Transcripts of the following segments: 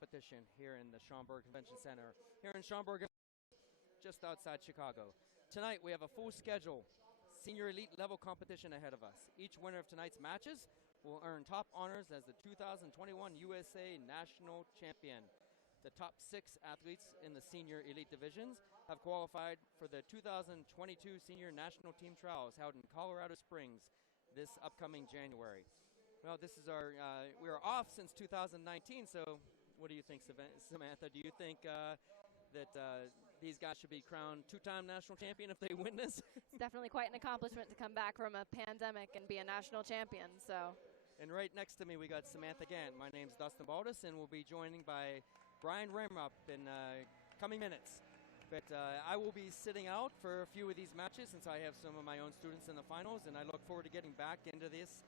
competition here in the Schaumburg Convention Center, here in Schaumburg, just outside Chicago. Tonight we have a full schedule, senior elite level competition ahead of us. Each winner of tonight's matches will earn top honors as the 2021 USA National Champion. The top 6 athletes in the senior elite divisions have qualified for the 2022 Senior National Team Trials held in Colorado Springs this upcoming January. Well, this is our, we are off since 2019, so what do you think, Samantha? Do you think that these guys should be crowned 2-time national champion if they win this? It's definitely quite an accomplishment to come back from a pandemic and be a national champion, so. And right next to me, we got Samantha Gant. My name's Dustin Baldus, and we'll be joining by Brian Ramrup in coming minutes. But I will be sitting out for a few of these matches since I have some of my own students in the finals, and I look forward to getting back into this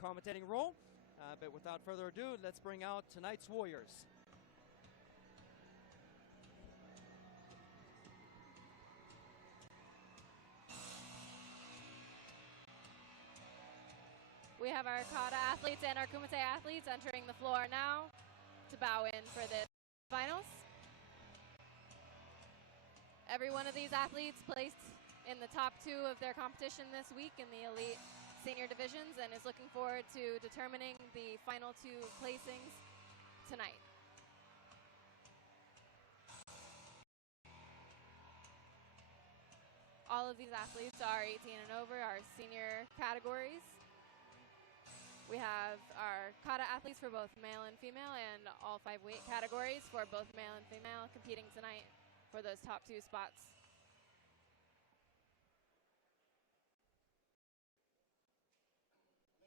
commentating role. But without further ado, let's bring out tonight's Warriors. We have our Kata athletes and our Kumite athletes entering the floor now to bow in for the finals. Every one of these athletes placed in the top 2 of their competition this week in the elite senior divisions and is looking forward to determining the final 2 placings tonight. All of these athletes are 18 and over, our senior categories. We have our Kata athletes for both male and female and all 5 weight categories for both male and female competing tonight for those top 2 spots.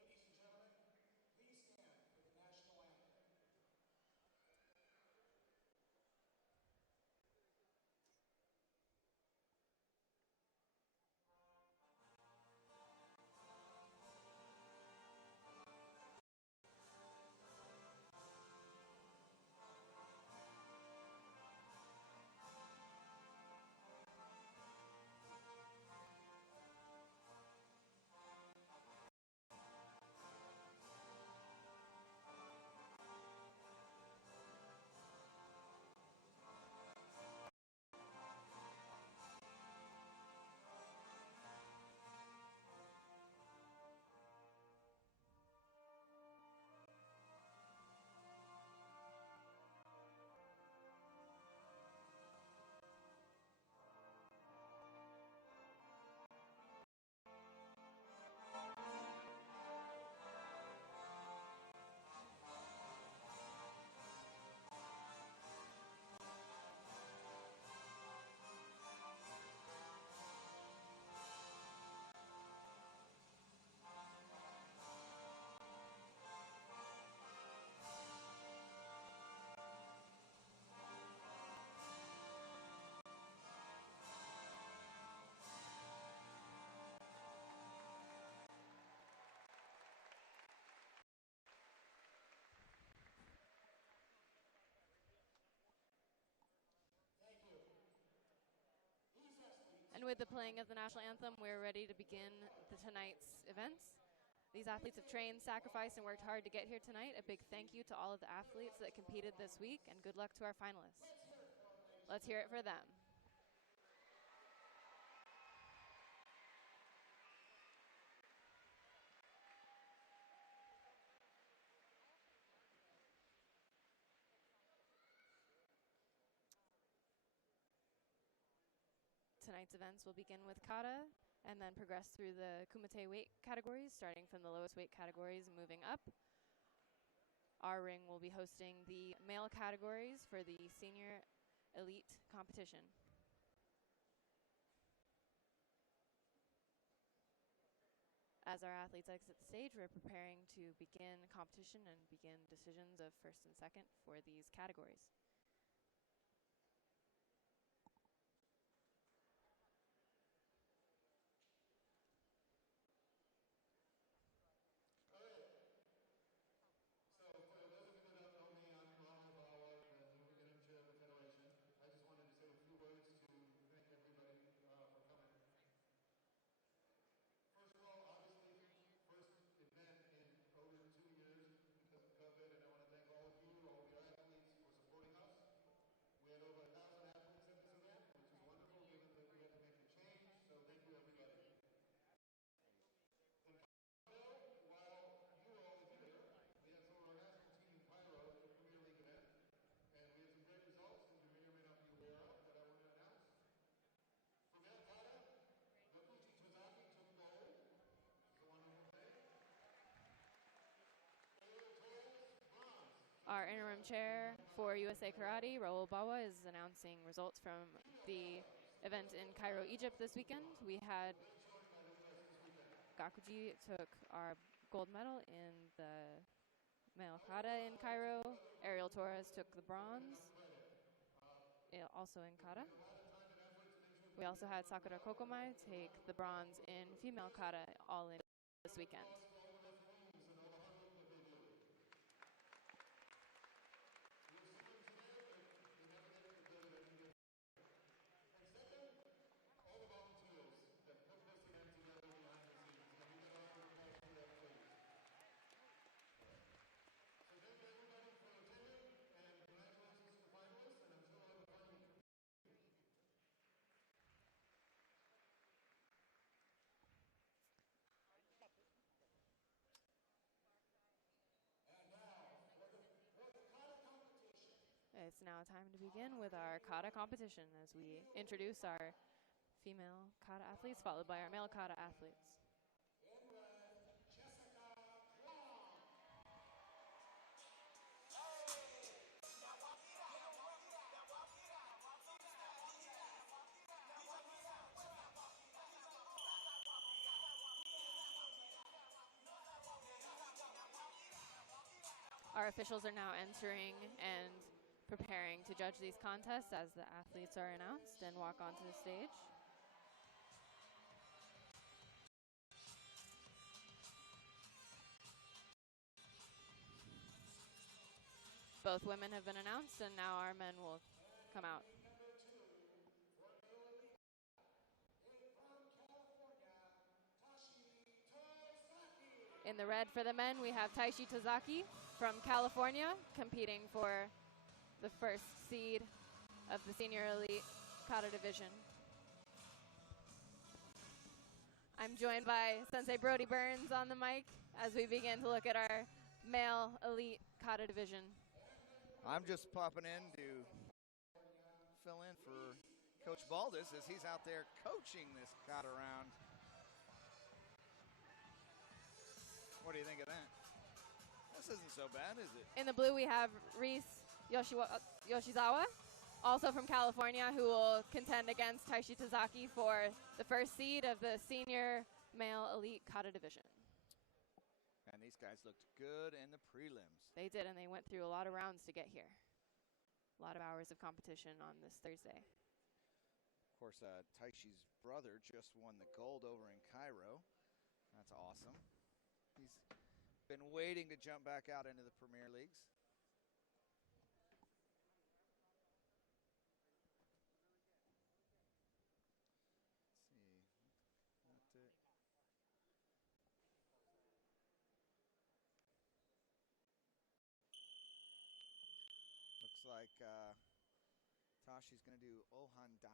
Ladies and gentlemen, please stand for the national anthem. And with the playing of the national anthem, we're ready to begin tonight's events. These athletes have trained, sacrificed, and worked hard to get here tonight. A big thank you to all of the athletes that competed this week, and good luck to our finalists. Let's hear it for them. Tonight's events will begin with Kata and then progress through the Kumite weight categories, starting from the lowest weight categories and moving up. Our ring will be hosting the male categories for the senior elite competition. As our athletes exit the stage, we're preparing to begin competition and begin decisions of first and second for these categories. Event in over 2 years because of COVID, and I want to thank all of you, all of your athletes, for Our interim chair for USA Karate, Raul Bawa, is announcing results from the event in Cairo, Egypt this weekend. We had Gakuji took our gold medal in the male kata in Cairo. Ariel Torres took the bronze, also in kata. We also had Sakura Kokomai take the bronze in female kata, all in this weekend. It's now time to begin with our kata competition as we introduce our female kata athletes, followed by our male kata athletes. Our officials are now entering and preparing to judge these contests as the athletes are announced and walk onto the stage. Both women have been announced, and now our men will come out. In the red for the men, we have Taishi Tozaki from California, competing for the first seed of the Senior Elite Kata Division. I'm joined by Sensei Brody Burns on the mic as we begin to look at our male Elite Kata Division. I'm just popping in to fill in for Coach Baldus as he's out there coaching this kata round. What do you think of that? This isn't so bad, is it? In the blue, we have Reese Yoshizawa, also from California, who will contend against Taishi Tozaki for the first seed of the Senior Male Elite Kata Division. And these guys looked good in the prelims. They did, and they went through a lot of rounds to get here. A lot of hours of competition on this Thursday. Of course, Taishi's brother just won the gold over in Cairo. That's awesome. He's been waiting to jump back out into the Premier Leagues. Looks like Tashi's going to do Ohan Dai.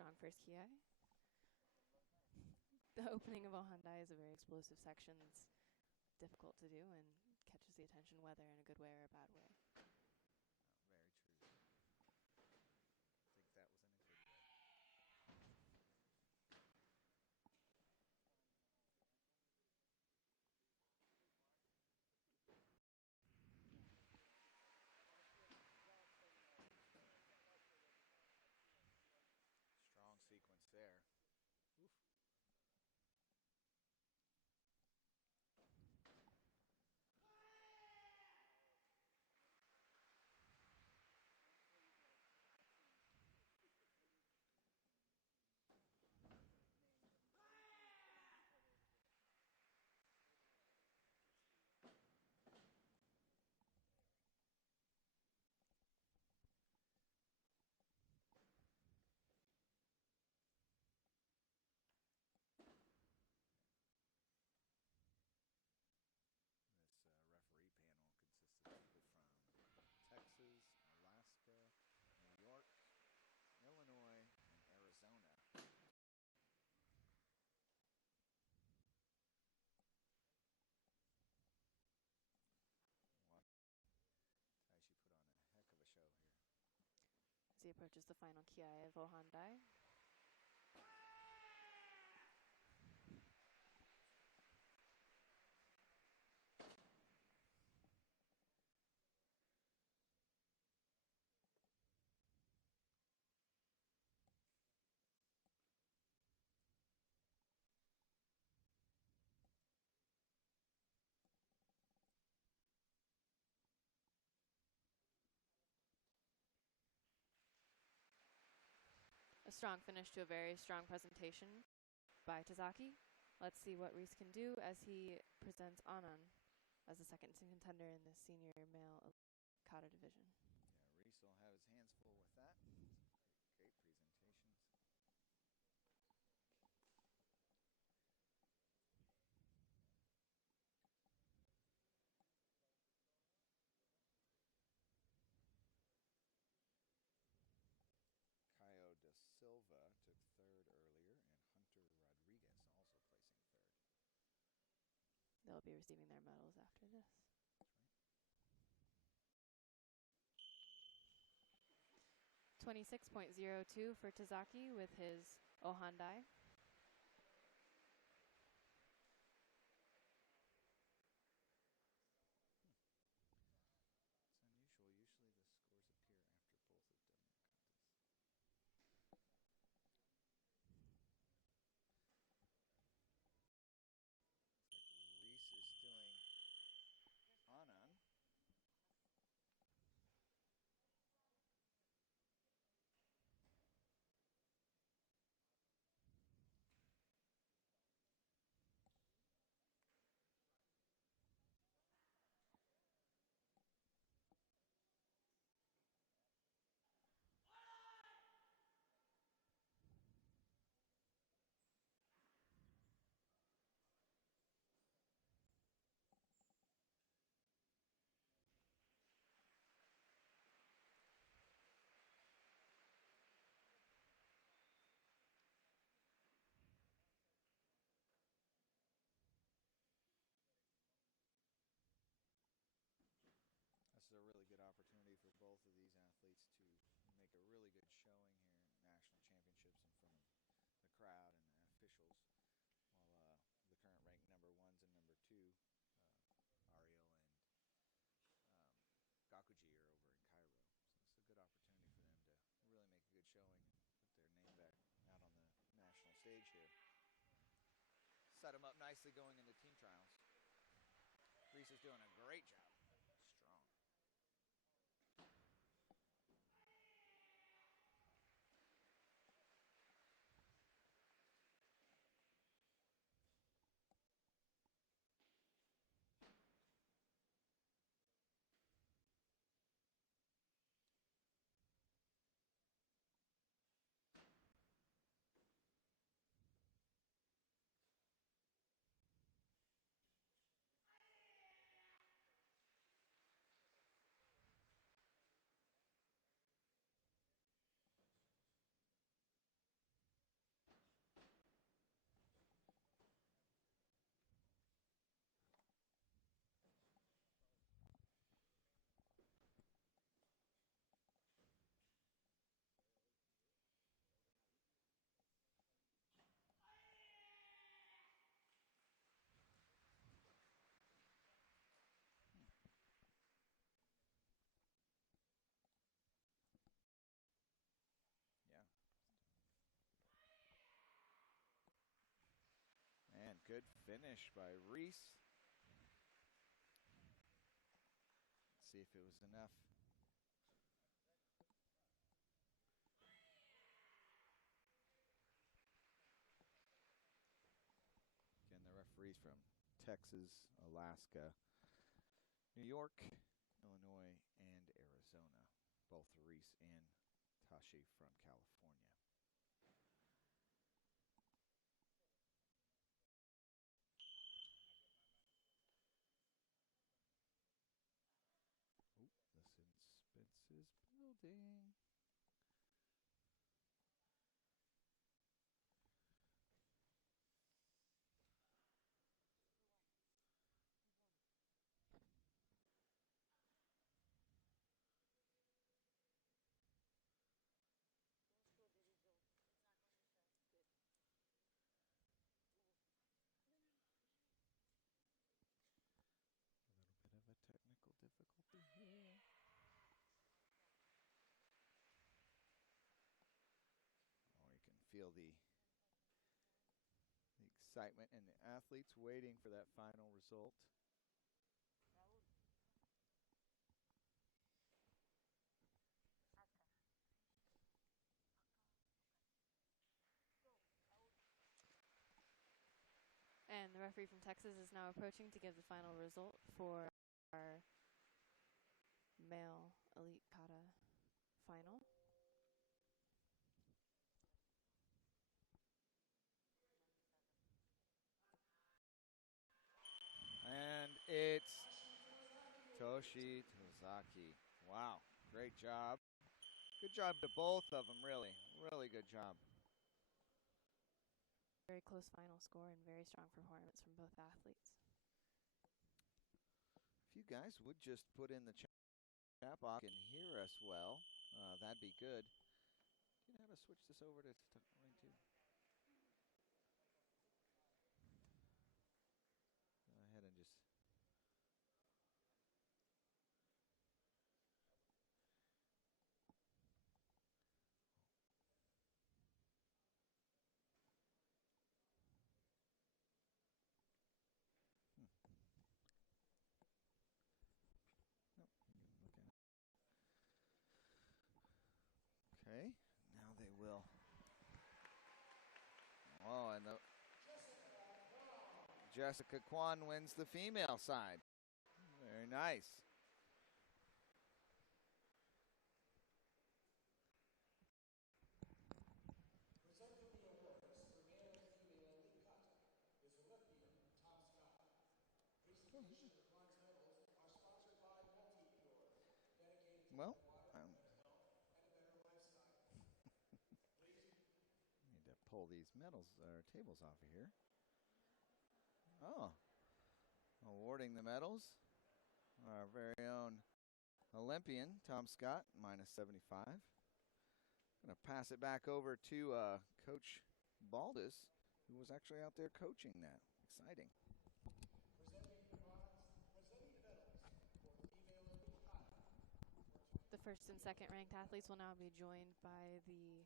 Strong first kiai. The opening of Ohandai is a very explosive section. It's difficult to do and catches the attention whether in a good way or a bad way. Very true. I think that was in a good way. Approaches the final kiai of Ohandai. A strong finish to a very strong presentation by Tazaki. Let's see what Reese can do as he presents Anand as the second contender in the senior male Kata division. Yeah, Reese will have his hands full with that. Great presentations. Caio da Silva took third earlier, and Hunter Rodriguez also placing third. They'll be receiving their medals after this. That's right. 26.02 for Tazaki with his Ohandai. It's unusual. Usually the scores appear after both have done their katas. Looks like Reese is doing Anand. This is a really good opportunity for both of these athletes to make a really good showing here in national championships in front of the crowd and the officials, while the current ranked number ones and number two, Ariel and Gakuji, are over in Cairo. So it's a good opportunity for them to really make a good showing, put their name back out on the national stage here. Set them up nicely going into team trials. Reese is doing a great job. And good finish by Reese. Let's see if it was enough. Again, the referees from Texas, Alaska, New York, Illinois, and Arizona. Both Reese and Tashi from California. Oh, the suspense is building. feel the excitement and the athletes waiting for that final result. And the referee from Texas is now approaching to give the final result for our male elite kata final. And it's Toshi Tozaki. Wow, great job. Good job to both of them, really. Really good job. Very close final score and very strong performance from both athletes. If you guys would just put in the chat box and hear us well, that'd be good. You know how to switch this over to line 2? Go ahead and just... Okay, now they will. Oh, and Jessica Kwan wins the female side. Very nice. Presenting the awards for male and female elite kata is Olympian Tom Scott. Presentation of the bronze medals are sponsored by MultiPure, dedicated to Well, better water, better health, and a better lifestyle. Please. Need to pull these medals or tables off of here. Oh, awarding the medals, our very own Olympian Tom Scott, minus 75. Going to pass it back over to Coach Baldus, who was actually out there coaching that. Exciting. Presenting the medals for female elite kata. The first and second ranked athletes will now be joined by the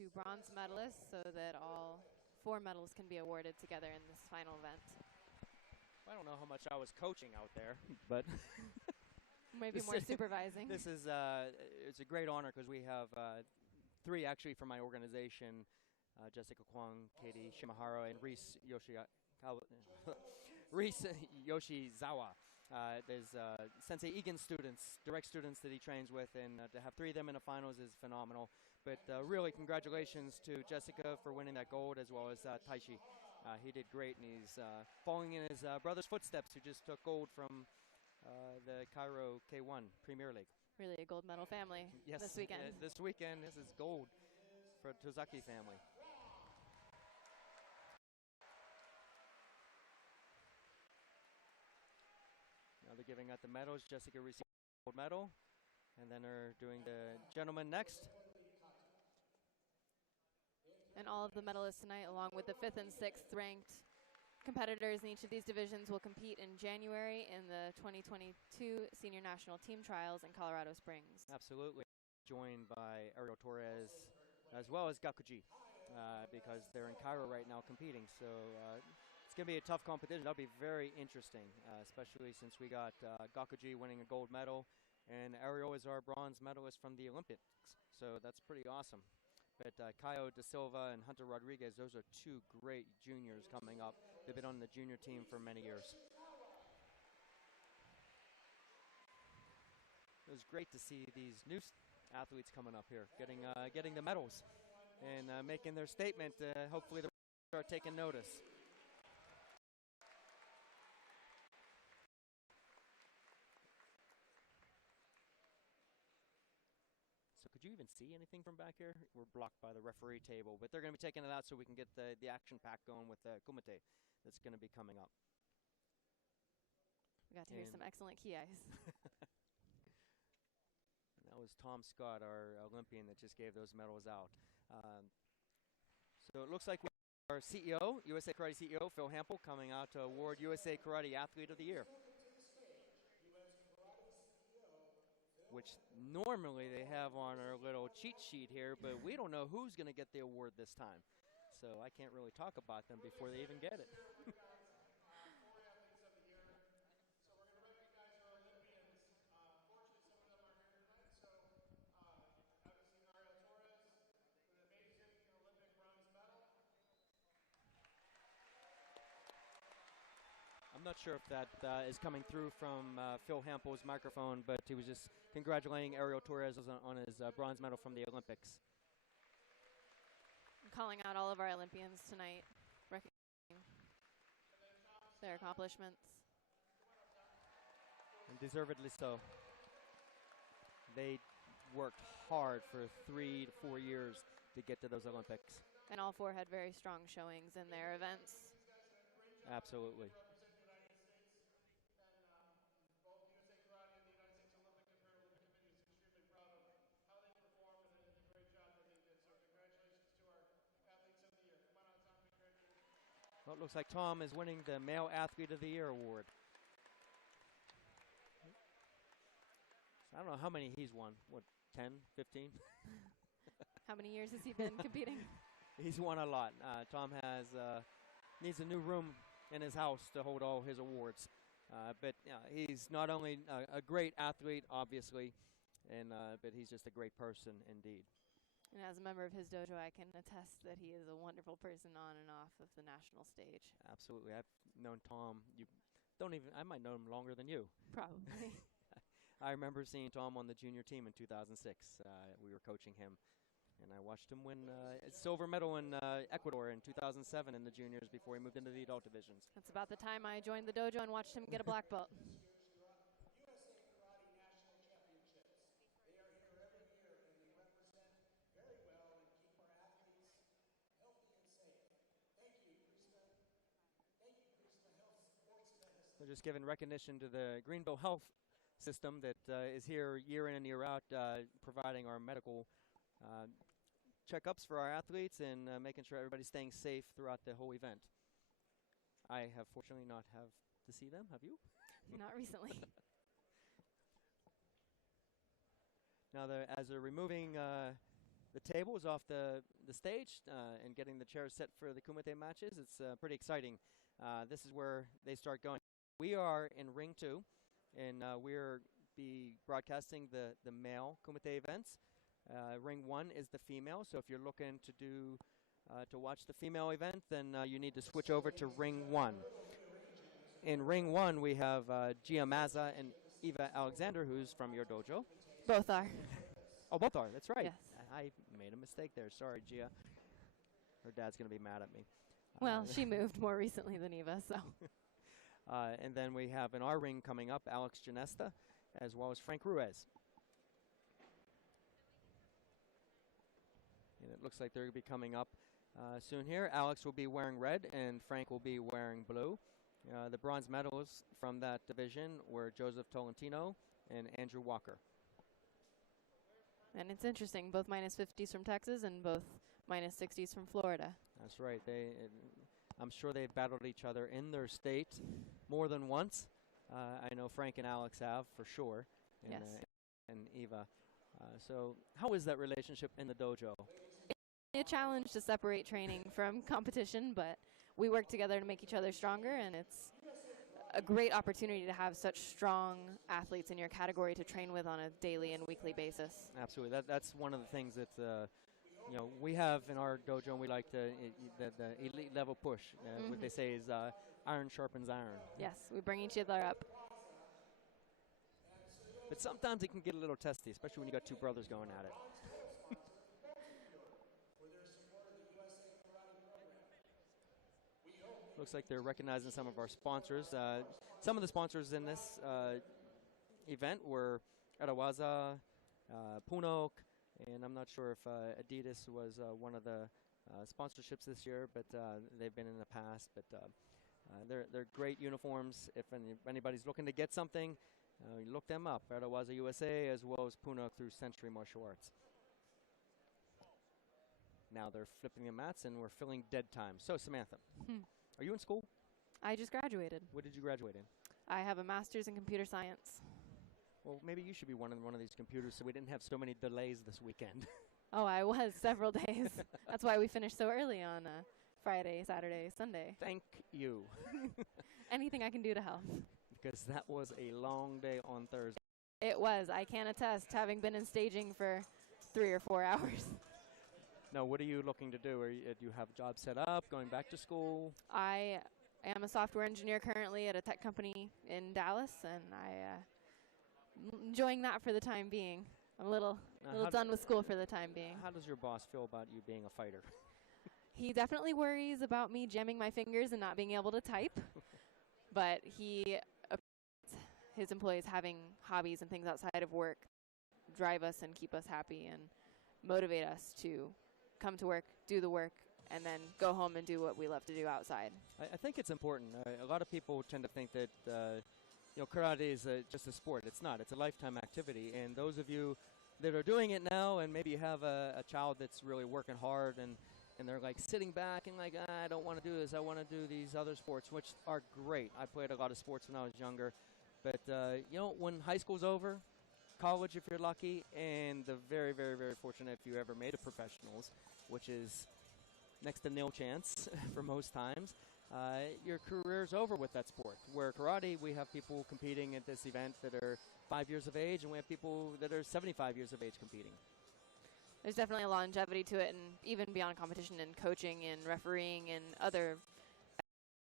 2 bronze medalists so that all 4 medals can be awarded together in this final event. I don't know how much I was coaching out there, but Maybe more supervising. This is it's a great honor because we have 3 actually from my organization: Jessica Kwong, Katie Shimahara, and Reese Yoshizawa. There's Sensei Egan's students, direct students that he trains with, and to have 3 of them in the finals is phenomenal. But really, congratulations to Jessica for winning that gold, as well as Taishi. He did great, and he's following in his brother's footsteps, who just took gold from the Cairo K1 Premier League. Really a gold medal family this weekend. This weekend, this is gold for Tozaki family. Now they're giving out the medals. Jessica received a gold medal, and then they're doing the gentleman next. And all of the medalists tonight, along with the 5th and 6th ranked competitors in each of these divisions, will compete in January in the 2022 Senior National Team Trials in Colorado Springs. Absolutely. Joined by Ariel Torres as well as Gakuji, because they're in Cairo right now competing. So it's going to be a tough competition. That'll be very interesting, especially since we got Gakuji winning a gold medal, and Ariel is our bronze medalist from the Olympics. So that's pretty awesome. But Caio Da Silva and Hunter Rodriguez, those are 2 great juniors coming up. They've been on the junior team for many years. It was great to see these new athletes coming up here, getting the medals and making their statement. Hopefully they'll start taking notice. So could you even see anything from back here? We're blocked by the referee table, but they're going to be taking it out so we can get the action pack going with Kumite that's going to be coming up. We got to hear some excellent kiais. That was Tom Scott, our Olympian, that just gave those medals out. So it looks like our CEO, USA Karate CEO, Phil Hampel, coming out to award USA Karate Athlete of the Year. Welcome to the stage, U.S. Karate CEO, Phil which normally they have on our little cheat sheet here, but we don't know who's going to get the award this time. So I can't really talk about them before they even get it. I'm not sure if that is coming through from Phil Hampel's microphone, but he was just congratulating Ariel Torres on his bronze medal from the Olympics. Calling out all of our Olympians tonight, recognizing their accomplishments. And deservedly so. They worked hard for 3 to 4 years to get to those Olympics. And all four had very strong showings in their events. Absolutely. Well, it looks like Tom is winning the Male Athlete of the Year award. I don't know how many he's won. What, 10, 15? How many years has he been competing? He's won a lot. Tom needs a new room in his house to hold all his awards. But he's not only a great athlete, obviously, but he's just a great person indeed. And as a member of his dojo, I can attest that he is a wonderful person on and off of the national stage. Absolutely. I've known Tom. I might know him longer than you. Probably. I remember seeing Tom on the junior team in 2006. We were coaching him, and I watched him win a silver medal in Ecuador in 2007 in the juniors before he moved into the adult divisions. That's about the time I joined the dojo and watched him get a black belt. They're just giving recognition to the Greenville Health system that is here year in and year out, providing our medical checkups for our athletes and making sure everybody's staying safe throughout the whole event. I have fortunately not have to see them. Have you? Not recently. Now, as they're removing the tables off the stage and getting the chairs set for the Kumite matches, it's pretty exciting. This is where they start going. We are in Ring 2, and we're be broadcasting the male Kumite events. Ring 1 is the female, so if you're looking to watch the female event, then you need to switch over to Ring 1. In Ring 1, we have Gia Mazza and Eva Alexander, who's from your dojo. Both are. Oh, both are. That's right. Yes. I made a mistake there. Sorry, Gia. Her dad's going to be mad at me. Well, she moved more recently than Eva, so. And then we have in our ring coming up Alex Janesta, as well as Frank Ruiz. And it looks like they're going to be coming up soon here. Alex will be wearing red, and Frank will be wearing blue. The bronze medals from that division were Joseph Tolentino and Andrew Walker. And it's interesting, both minus 50s from Texas and both minus 60s from Florida. That's right. I'm sure they've battled each other in their state more than once. I know Frank and Alex have, for sure, and, yes. And Eva. So how is that relationship in the dojo? It's a challenge to separate training from competition, but we work together to make each other stronger, and it's a great opportunity to have such strong athletes in your category to train with on a daily and weekly basis. Absolutely. That's one of the things that we have in our dojo, and we like the elite level push. What they say is iron sharpens iron. Yes, we bring each other up. But sometimes it can get a little testy, especially when you got two brothers going at it. Looks like they're recognizing some of our sponsors. Some of the sponsors in this event were Arawaza, Punok, and I'm not sure if Adidas was one of the sponsorships this year, but they've been in the past. But they're great uniforms. If anybody's looking to get something, look them up. Arawaza USA as well as Punok through Century Martial Arts. Now they're flipping the mats and we're filling dead time. So Samantha, are you in school? I just graduated. What did you graduate in? I have a master's in computer science. Well, maybe you should be one of these computers so we didn't have so many delays this weekend. Oh, I was several days. That's why we finished so early on Friday, Saturday, Sunday. Thank you. Anything I can do to help. Because that was a long day on Thursday. It was. I can attest, having been in staging for 3 or 4 hours. Now, what are you looking to do? Do you have a job set up, going back to school? I am a software engineer currently at a tech company in Dallas, and enjoying that for the time being. I'm a little done with school for the time being. How does your boss feel about you being a fighter? He definitely worries about me jamming my fingers and not being able to type, but his employees having hobbies and things outside of work drive us and keep us happy and motivate us to come to work, do the work, and then go home and do what we love to do outside. I think it's important. A lot of people tend to think that karate is just a sport. It's not. It's a lifetime activity. And those of you that are doing it now, and maybe you have a child that's really working hard, and they're like sitting back and like, I don't want to do this. I want to do these other sports, which are great. I played a lot of sports when I was younger. But, when high school's over, college if you're lucky, and the very, very, very fortunate if you ever made it professionals, which is next to nil chance for most times, your career's over with that sport. Where karate, we have people competing at this event that are 5 years of age, and we have people that are 75 years of age competing. There's definitely a longevity to it, and even beyond competition and coaching and refereeing and other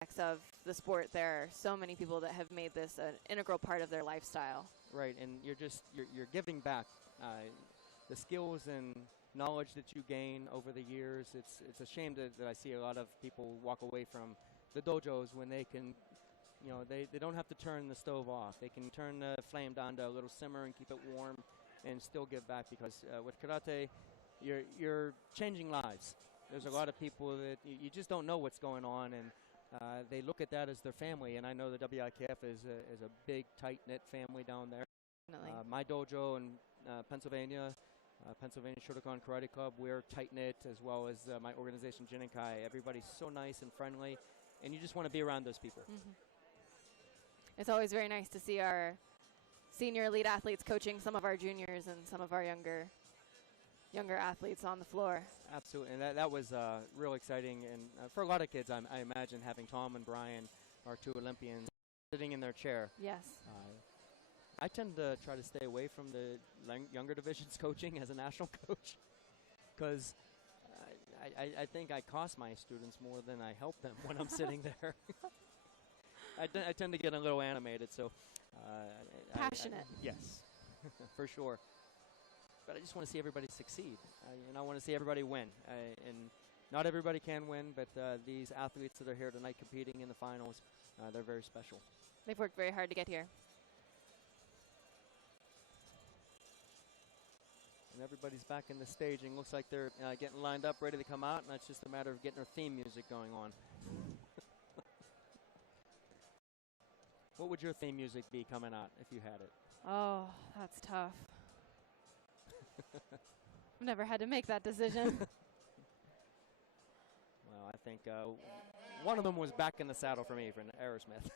aspects of the sport, there are so many people that have made this an integral part of their lifestyle. Right, and you're giving back the skills and knowledge that you gain over the years. It's a shame that I see a lot of people walk away from the dojos when they can, they don't have to turn the stove off. They can turn the flame down to a little simmer and keep it warm and still give back, because with karate, you're changing lives. There's a lot of people that you just don't know what's going on, and they look at that as their family. And I know the WIKF is a big, tight-knit family down there. My dojo in Pennsylvania Shotokan Karate Club, we're tight-knit, as well as my organization, Jininkai. Everybody's so nice and friendly, and you just want to be around those people. Mm-hmm. It's always very nice to see our senior elite athletes coaching some of our juniors and some of our younger athletes on the floor. Absolutely, and that was real exciting. And for a lot of kids, I imagine having Tom and Brian, our two Olympians, sitting in their chair. Yes. I tend to try to stay away from the younger divisions coaching as a national coach, because I think I cost my students more than I help them when I'm sitting there. I tend to get a little animated, so passionate. Yes, for sure. But I just want to see everybody succeed, and I want to see everybody win. And not everybody can win, but these athletes that are here tonight competing in the finals, they're very special. They've worked very hard to get here. And everybody's back in the staging. Looks like they're getting lined up, ready to come out, and it's just a matter of getting our theme music going on. What would your theme music be coming out if you had it? Oh, that's tough. I've never had to make that decision. Well, I think one of them was Back in the Saddle for me, for Aerosmith.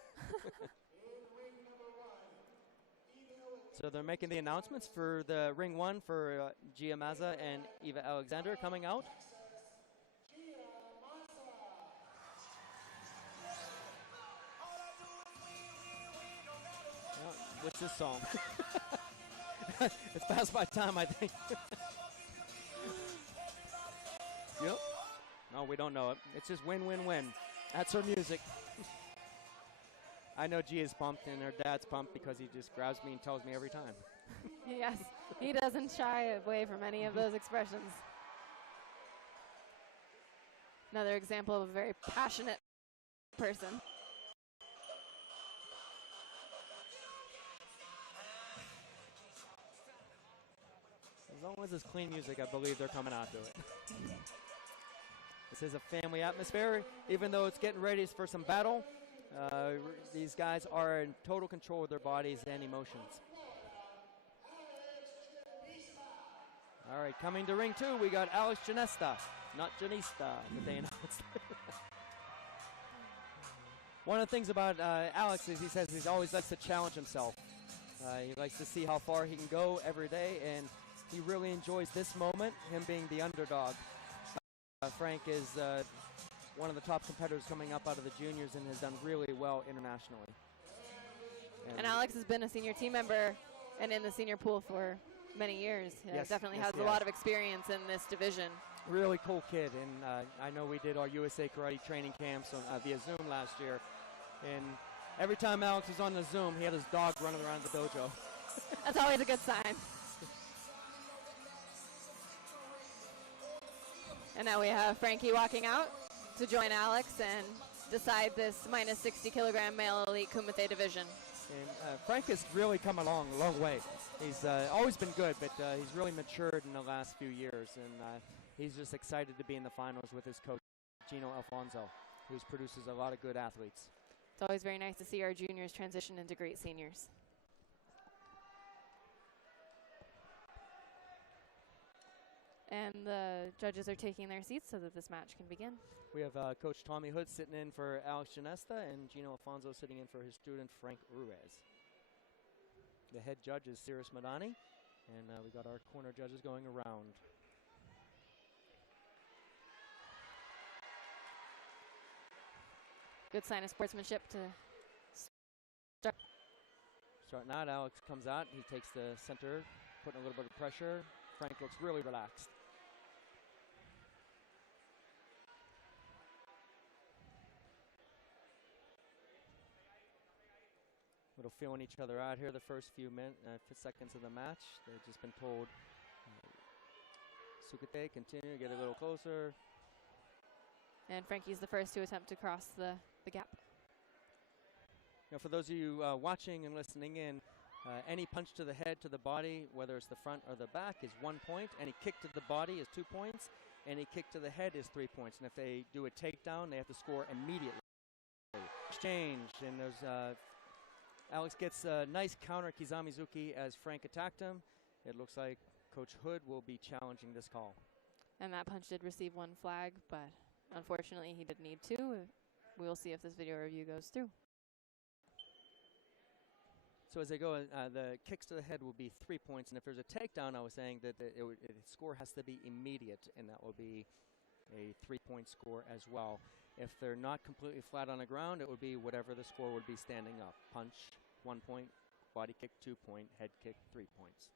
So they're making the announcements for the Ring 1 for Gia Maza and Eva Alexander coming out. What's this song? It's past my time, I think. Yep. No, we don't know it. It's just win, win, win. That's her music. I know Gia's pumped and her dad's pumped because he just grabs me and tells me every time. Yes, he doesn't shy away from any of those expressions. Another example of a very passionate person. As long as it's clean music, I believe they're coming out to it. This is a family atmosphere. Even though it's getting ready for some battle, these guys are in total control of their bodies and emotions. All right, coming to ring 2, we got Alex Janesta, not Janista, that they announced. One of the things about Alex is he says he always likes to challenge himself. He likes to see how far he can go every day, and he really enjoys this moment, him being the underdog. Frank is one of the top competitors coming up out of the juniors and has done really well internationally. And Alex has been a senior team member and in the senior pool for many years. Yes, Definitely yes, has he a has. lot of experience in this division. Really cool kid, and I know we did our USA Karate training camps on, via Zoom last year, and every time Alex was on the Zoom, he had his dog running around the dojo. That's always a good sign. And now we have Frankie walking out to join Alex and decide this minus 60 kilogram male elite Kumite division. And Frank has really come a long way. He's always been good, but he's really matured in the last few years, and he's just excited to be in the finals with his coach, Gino Alfonso, who produces a lot of good athletes. It's always very nice to see our juniors transition into great seniors. And the judges are taking their seats so that this match can begin. We have Coach Tommy Hood sitting in for Alex Ginesta and Gino Alfonso sitting in for his student Frank Ruiz. The head judge is Cyrus Madani, and we got our corner judges going around. Good sign of sportsmanship to start. Starting out, Alex comes out, he takes the center, putting a little bit of pressure. Frank looks really relaxed. Little feeling each other out here the first few seconds of the match. They've just been told, Sukate, continue, get a little closer. And Frankie's the first to attempt to cross the gap. Now, for those of you watching and listening in, any punch to the head, to the body, whether it's the front or the back, is 1 point. Any kick to the body is 2 points. Any kick to the head is 3 points. And if they do a takedown, they have to score immediately. Exchange, and there's Alex gets a nice counter Kizamizuki as Frank attacked him. It looks like Coach Hood will be challenging this call. And that punch did receive 1 flag, but unfortunately he did need 2. We will see if this video review goes through. So as they go, the kicks to the head will be 3 points, and if there's a takedown, I was saying that the score has to be immediate, and that will be a 3-point score as well. If they're not completely flat on the ground, it would be whatever the score would be standing up. Punch, 1 point, body kick, 2 point, head kick, 3 points.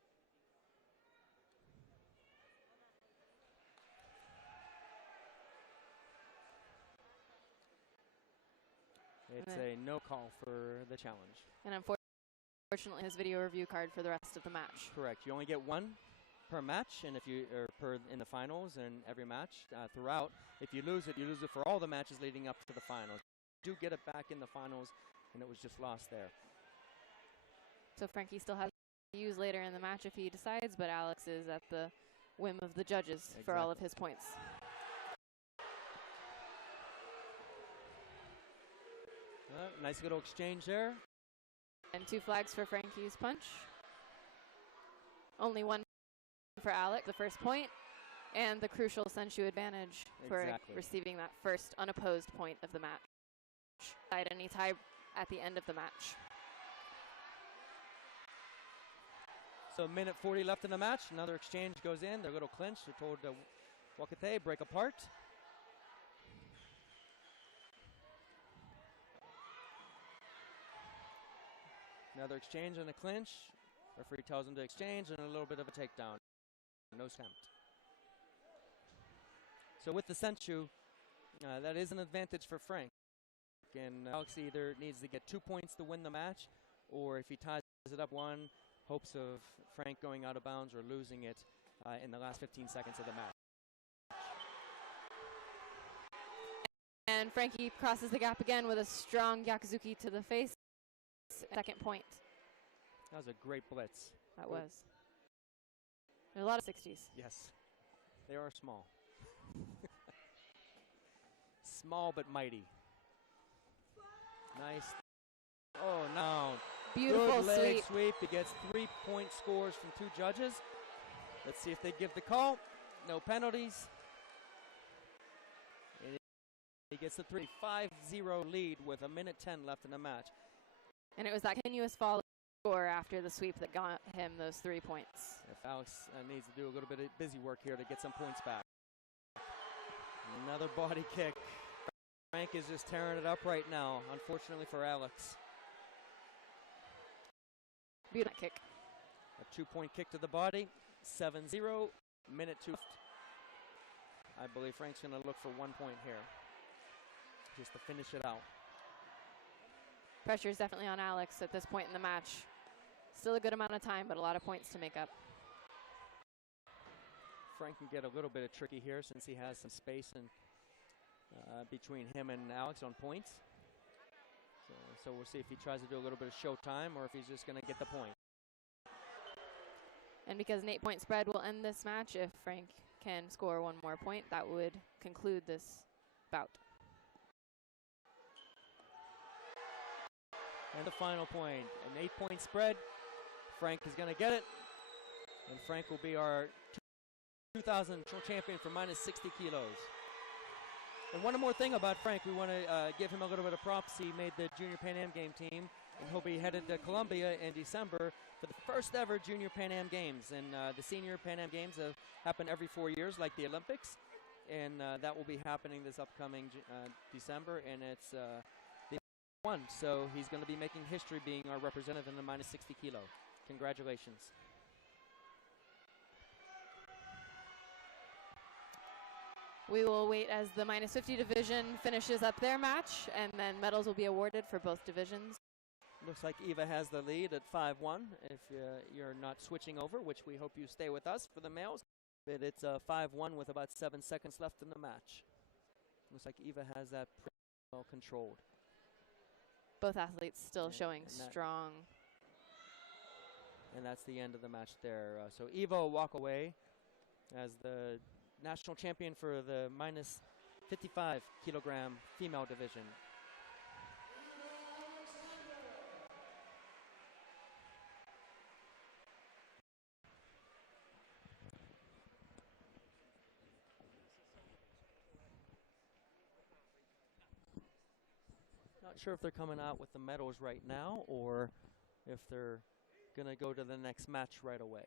It's a no call for the challenge. And unfortunately, his video review card for the rest of the match. Correct. You only get 1 per match, and if you in the finals and every match throughout. If you lose it for all the matches leading up to the finals. You do get it back in the finals, and it was just lost there. So Frankie still has to use later in the match if he decides, but Alex is at the whim of the judges for all of his points. Nice little exchange there. And 2 flags for Frankie's punch. Only 1 for Alex, the first point, and the crucial Senshu advantage for receiving that first unopposed point of the match. Any tie at the end of the match. So 1:40 left in the match. Another exchange goes in. Their little clinch. They're told to Wakate, break apart. Another exchange and a clinch. Referee tells them to exchange and a little bit of a takedown. No count. So with the Senshu, that is an advantage for Frank. And Alex either needs to get 2 points to win the match, or if he ties it up 1, hopes of Frank going out of bounds or losing it in the last 15 seconds of the match. And Frankie crosses the gap again with a strong Yakuzuki to the face. Second point. That was a great blitz. That was. There are a lot of 60s. Yes. They are small. Small but mighty. Nice. Oh, no. Beautiful Good leg sweep. sweep. He gets 3-point scores from 2 judges. Let's see if they give the call. No penalties. And he gets the 5-0 lead with 1:10 left in the match. And it was that continuous follow score after the sweep that got him those 3 points. If Alex needs to do a little bit of busy work here to get some points back. Another body kick. Frank is just tearing it up right now, unfortunately for Alex. Beautiful kick. A 2-point kick to the body, 7-0, minute 2 left. I believe Frank's going to look for 1 point here, just to finish it out. Pressure is definitely on Alex at this point in the match. Still a good amount of time, but a lot of points to make up. Frank can get a little bit of tricky here since he has some space and between him and Alex on points. So we'll see if he tries to do a little bit of show time or if he's just going to get the point. And because an 8-point spread will end this match, if Frank can score 1 more point, that would conclude this bout. And the final point, an 8-point spread. Frank is going to get it. And Frank will be our 2000 champion for minus 60 kilos. And one more thing about Frank, we want to give him a little bit of props. He made the Junior Pan Am game team, and he'll be headed to Colombia in December for the first ever Junior Pan Am Games. And the Senior Pan Am Games happen every 4 years, like the Olympics. And that will be happening this upcoming December, and it's the one. So he's going to be making history being our representative in the minus 60 kilo. Congratulations. We will wait as the minus 50 division finishes up their match, and then medals will be awarded for both divisions. Looks like Eva has the lead at 5-1. If you're not switching over, which we hope you stay with us for the males, but it's 5-1 with about 7 seconds left in the match. Looks like Eva has that pretty well controlled. Both athletes still showing strong. And that's the end of the match there. So Eva will walk away as the national champion for the minus 55 kilogram female division. Not sure if they're coming out with the medals right now or if they're going to go to the next match right away.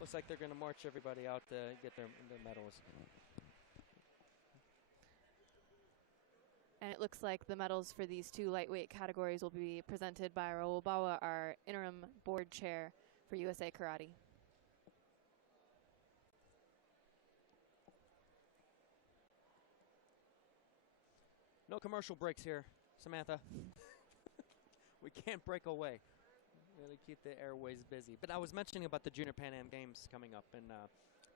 Looks like they're going to march everybody out to get their medals. And it looks like the medals for these 2 lightweight categories will be presented by Raul Bawa, our interim board chair for USA Karate. No commercial breaks here, Samantha. We can't break away. Really keep the airways busy. But I was mentioning about the Junior Pan Am Games coming up, and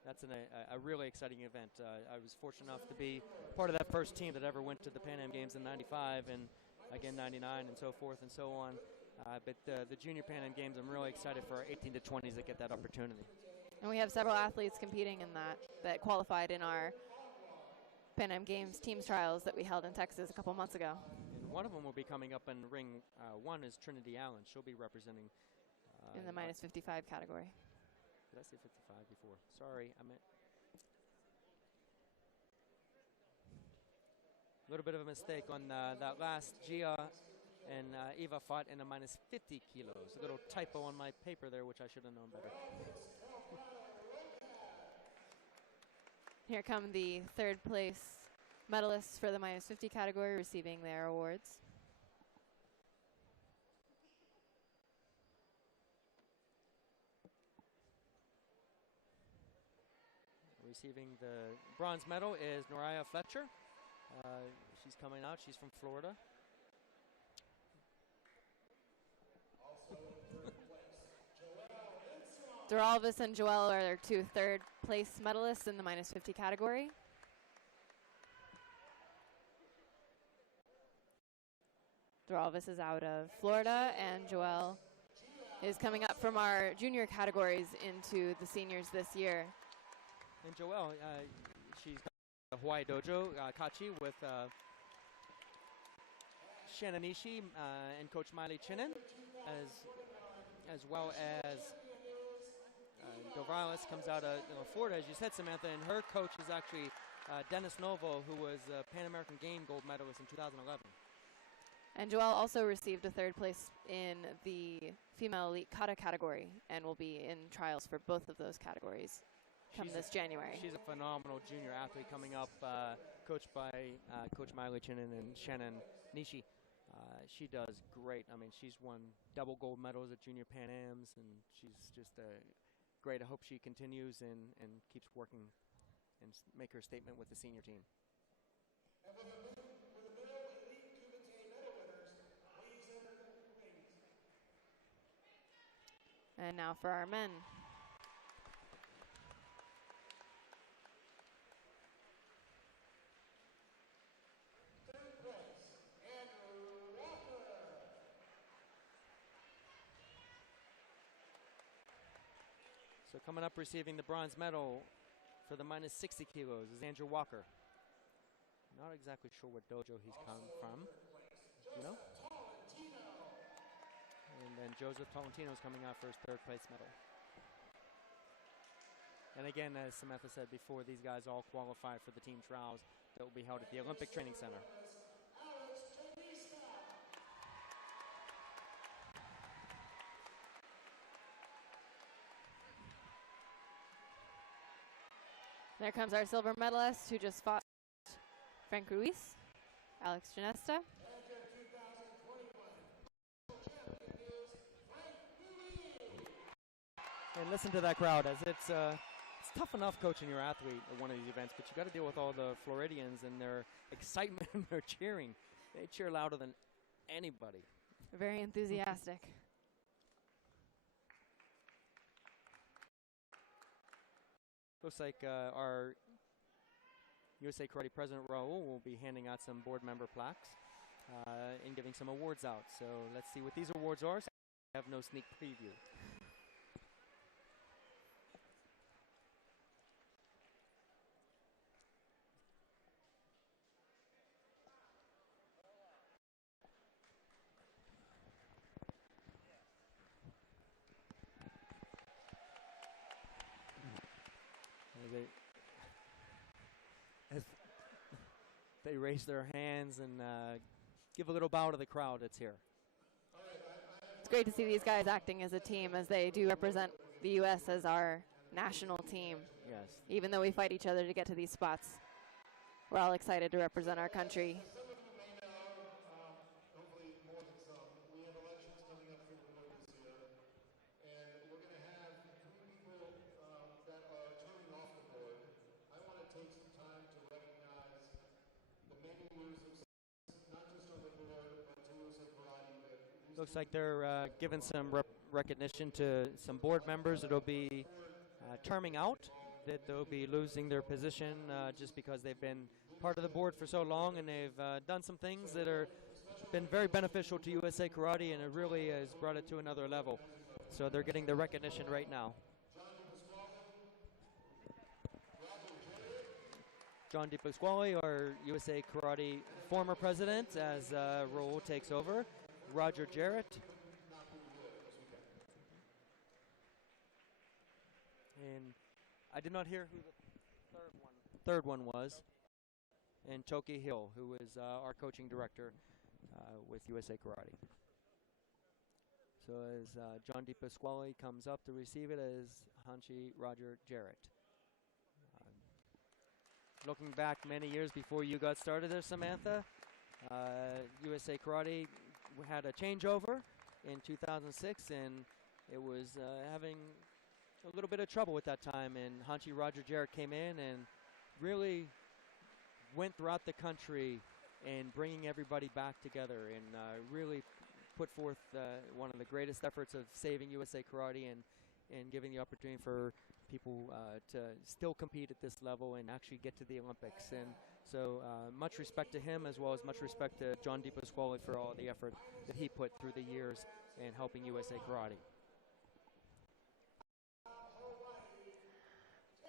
that's a really exciting event. I was fortunate enough to be part of that first team that ever went to the Pan Am Games in '95 and again '99 and so forth and so on. But the Junior Pan Am Games, I'm really excited for our 18 to 20s that get that opportunity. And we have several athletes competing in that qualified in our Pan Am Games teams trials that we held in Texas a couple months ago. And one of them will be coming up in ring 1 is Trinity Allen. She'll be representing in the minus 55 category. Did I say 55 before? Sorry, I meant a little bit of a mistake on that last. Gia and Eva fought in a minus 50 kilos. A little typo on my paper there, which I should have known better. Here come the 3rd place medalists for the minus 50 category receiving their awards. Receiving the bronze medal is Noraya Fletcher. She's coming out. She's from Florida. Duralvis and Joel are their 2 3rd place medalists in the minus 50 category. Duralvis is out of Florida, and Joel is coming up from our junior categories into the seniors this year. And Joelle, she's got the Hawaii Dojo, Kachi, with Shannon Ishii and Coach Miley Chinen, as well as Dovalis comes out of Florida, as you said, Samantha, and her coach is actually Dennis Novo, who was a Pan American Game gold medalist in 2011. And Joelle also received a third place in the female elite kata category and will be in trials for both of those categories come this January. She's a phenomenal junior athlete coming up, coached by Coach Miley Chinen and Shannon Nishi. She does great. I mean, she's won double gold medals at Junior Pan Ams, and she's just great. I hope she continues and keeps working and make her statement with the senior team. And with the middle elite Kumite medal winners, please enter the rings. And now for our men. Third place, Andrew Walker. So coming up receiving the bronze medal for the minus 60 kilos is Andrew Walker. Not exactly sure what dojo he's come from, you know? And then Joseph Tolentino is coming out for his third place medal. And again, as Samantha said before, these guys all qualify for the team trials that will be held at the Olympic Training Center. There comes our silver medalist who just fought Frank Ruiz, Alex Ginesta. And listen to that crowd, as it's tough enough coaching your athlete at one of these events, but you got to deal with all the Floridians and their excitement and their cheering. They cheer louder than anybody. Very enthusiastic. Looks like our USA Karate President Raul will be handing out some board member plaques and giving some awards out. So let's see what these awards are. I have no sneak preview. They raise their hands and give a little bow to the crowd that's here. It's great to see these guys acting as a team, as they do represent the U.S. as our national team. Yes. Even though we fight each other to get to these spots, we're all excited to represent our country. Some of you may know, hopefully more than some, we have elections coming up for the board this year. And we're going to have 3 people that are turning off the board. I want to take some time to recognize the many years of success, not just on the board, but to USA Karate. Looks like they're giving some recognition to some board members that'll be terming out, that they'll be losing their position just because they've been part of the board for so long, and they've done some things that are been very beneficial to USA Karate, and it really has brought it to another level. So they're getting the recognition right now. John DePasquale, our USA Karate former president, as Raul takes over. Roger Jarrett. And I did not hear who the third one was. And Choki Hill, who is our coaching director with USA Karate. So as John DePasquale comes up to receive it as Hanshi Roger Jarrett. Looking back many years before you got started there, Samantha, USA Karate had a changeover in 2006, and it was having a little bit of trouble at that time, and Hanshi Roger Jarrett came in and really went throughout the country and bringing everybody back together, and really put forth one of the greatest efforts of saving USA Karate and giving the opportunity for people to still compete at this level and actually get to the Olympics. And so much respect to him, as well as much respect to John DePasquale for all the effort that he put through the years in helping USA Karate.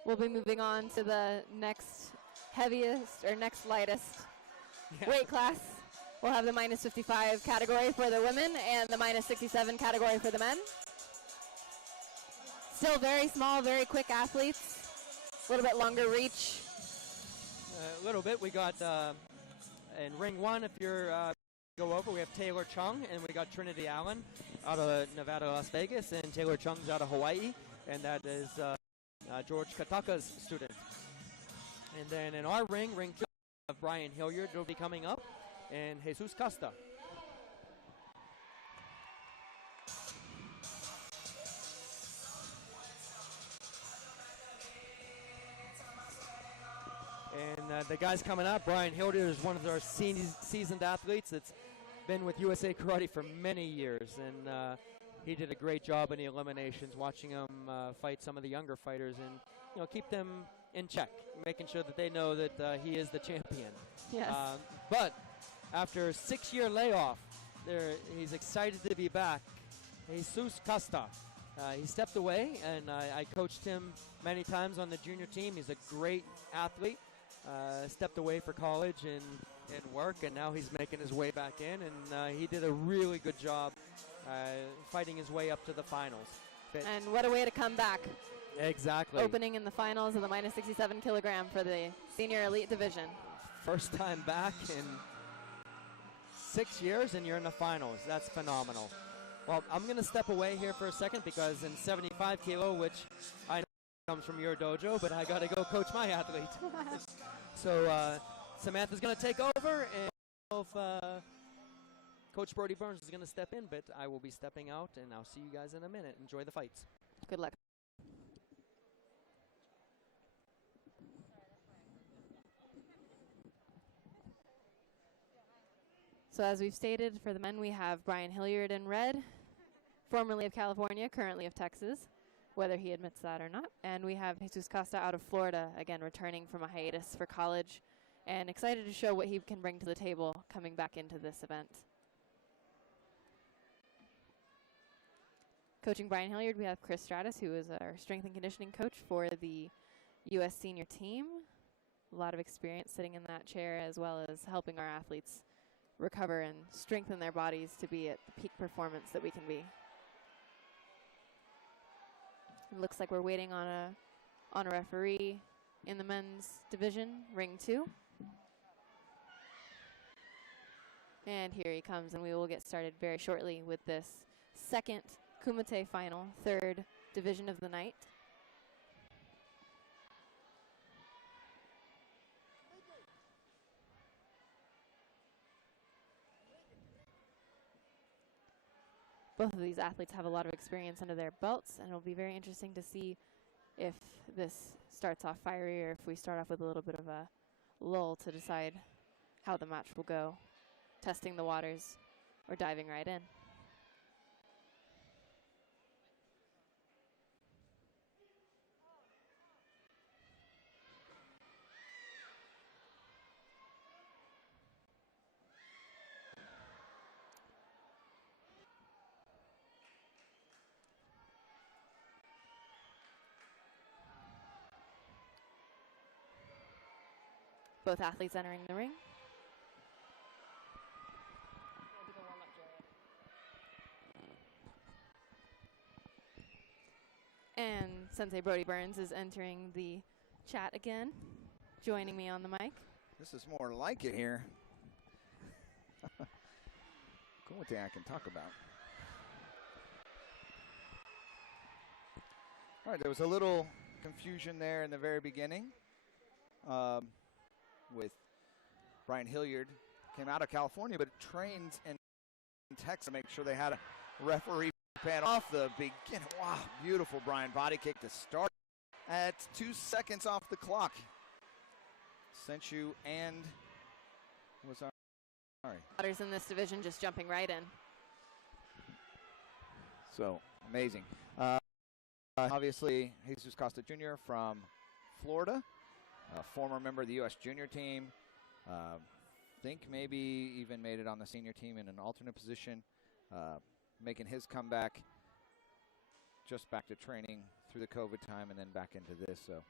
We'll be moving on to the next heaviest or next lightest weight class. We'll have the minus 55 category for the women and the minus 67 category for the men. Still very small, very quick athletes. A little bit longer reach. A little bit. We got in ring one, if you're go over, we have Taylor Chung, and we got Trinity Allen out of Nevada, Las Vegas, and Taylor Chung's out of Hawaii, and that is George Kataka's student. And then in our ring two, of Brian Hilliard will be coming up, and Jesus Costa. And the guys coming up, Brian Hilliard is one of our seasoned athletes that's been with USA Karate for many years, and he did a great job in the eliminations, watching him fight some of the younger fighters and keep them in check, making sure that they know that he is the champion. Yes. But after a 6-year layoff, he's excited to be back. Jesus Costa. He stepped away, and I coached him many times on the junior team. He's a great athlete. Stepped away for college and work, and now he's making his way back in, and he did a really good job fighting his way up to the finals. And what a way to come back. Exactly. Opening in the finals of the minus 67 kilogram for the senior elite division. First time back in 6 years, and you're in the finals. That's phenomenal. Well, I'm going to step away here for a second because in 75 kilo, which I know comes from your dojo, but I got to go coach my athlete. So Samantha's going to take over, and I don't know if Coach Brody Burns is going to step in, but I will be stepping out, and I'll see you guys in a minute. Enjoy the fights. Good luck. So as we've stated, for the men we have Brian Hilliard in red, formerly of California, currently of Texas, whether he admits that or not. And we have Jesus Costa out of Florida, again returning from a hiatus for college, and excited to show what he can bring to the table coming back into this event. Coaching Brian Hilliard, we have Chris Stratus, who is our strength and conditioning coach for the U.S. senior team. A lot of experience sitting in that chair, as well as helping our athletes recover and strengthen their bodies to be at the peak performance that we can be. It looks like we're waiting on a referee in the men's division, ring 2. And here he comes, and we will get started very shortly with this second Kumite final, third division of the night. Both of these athletes have a lot of experience under their belts, and it'll be very interesting to see if this starts off fiery or if we start off with a little bit of a lull to decide how the match will go, testing the waters or diving right in. Both athletes entering the ring. And Sensei Brody Burns is entering the chat again, joining me on the mic. This is more like it here. Kumite I can talk about. All right, there was a little confusion there in the very beginning. With Brian Hilliard, came out of California, but trains in Texas to make sure they had a referee pan off the beginning. Wow, beautiful Brian body kick to start at 2 seconds off the clock. Senshu and was our sorry. Others in this division just jumping right in. So amazing. Obviously, Jesus Costa Jr. from Florida. A former member of the U.S. junior team. Think maybe even made it on the senior team in an alternate position. Making his comeback. Just back to training through the COVID time and then back into this. So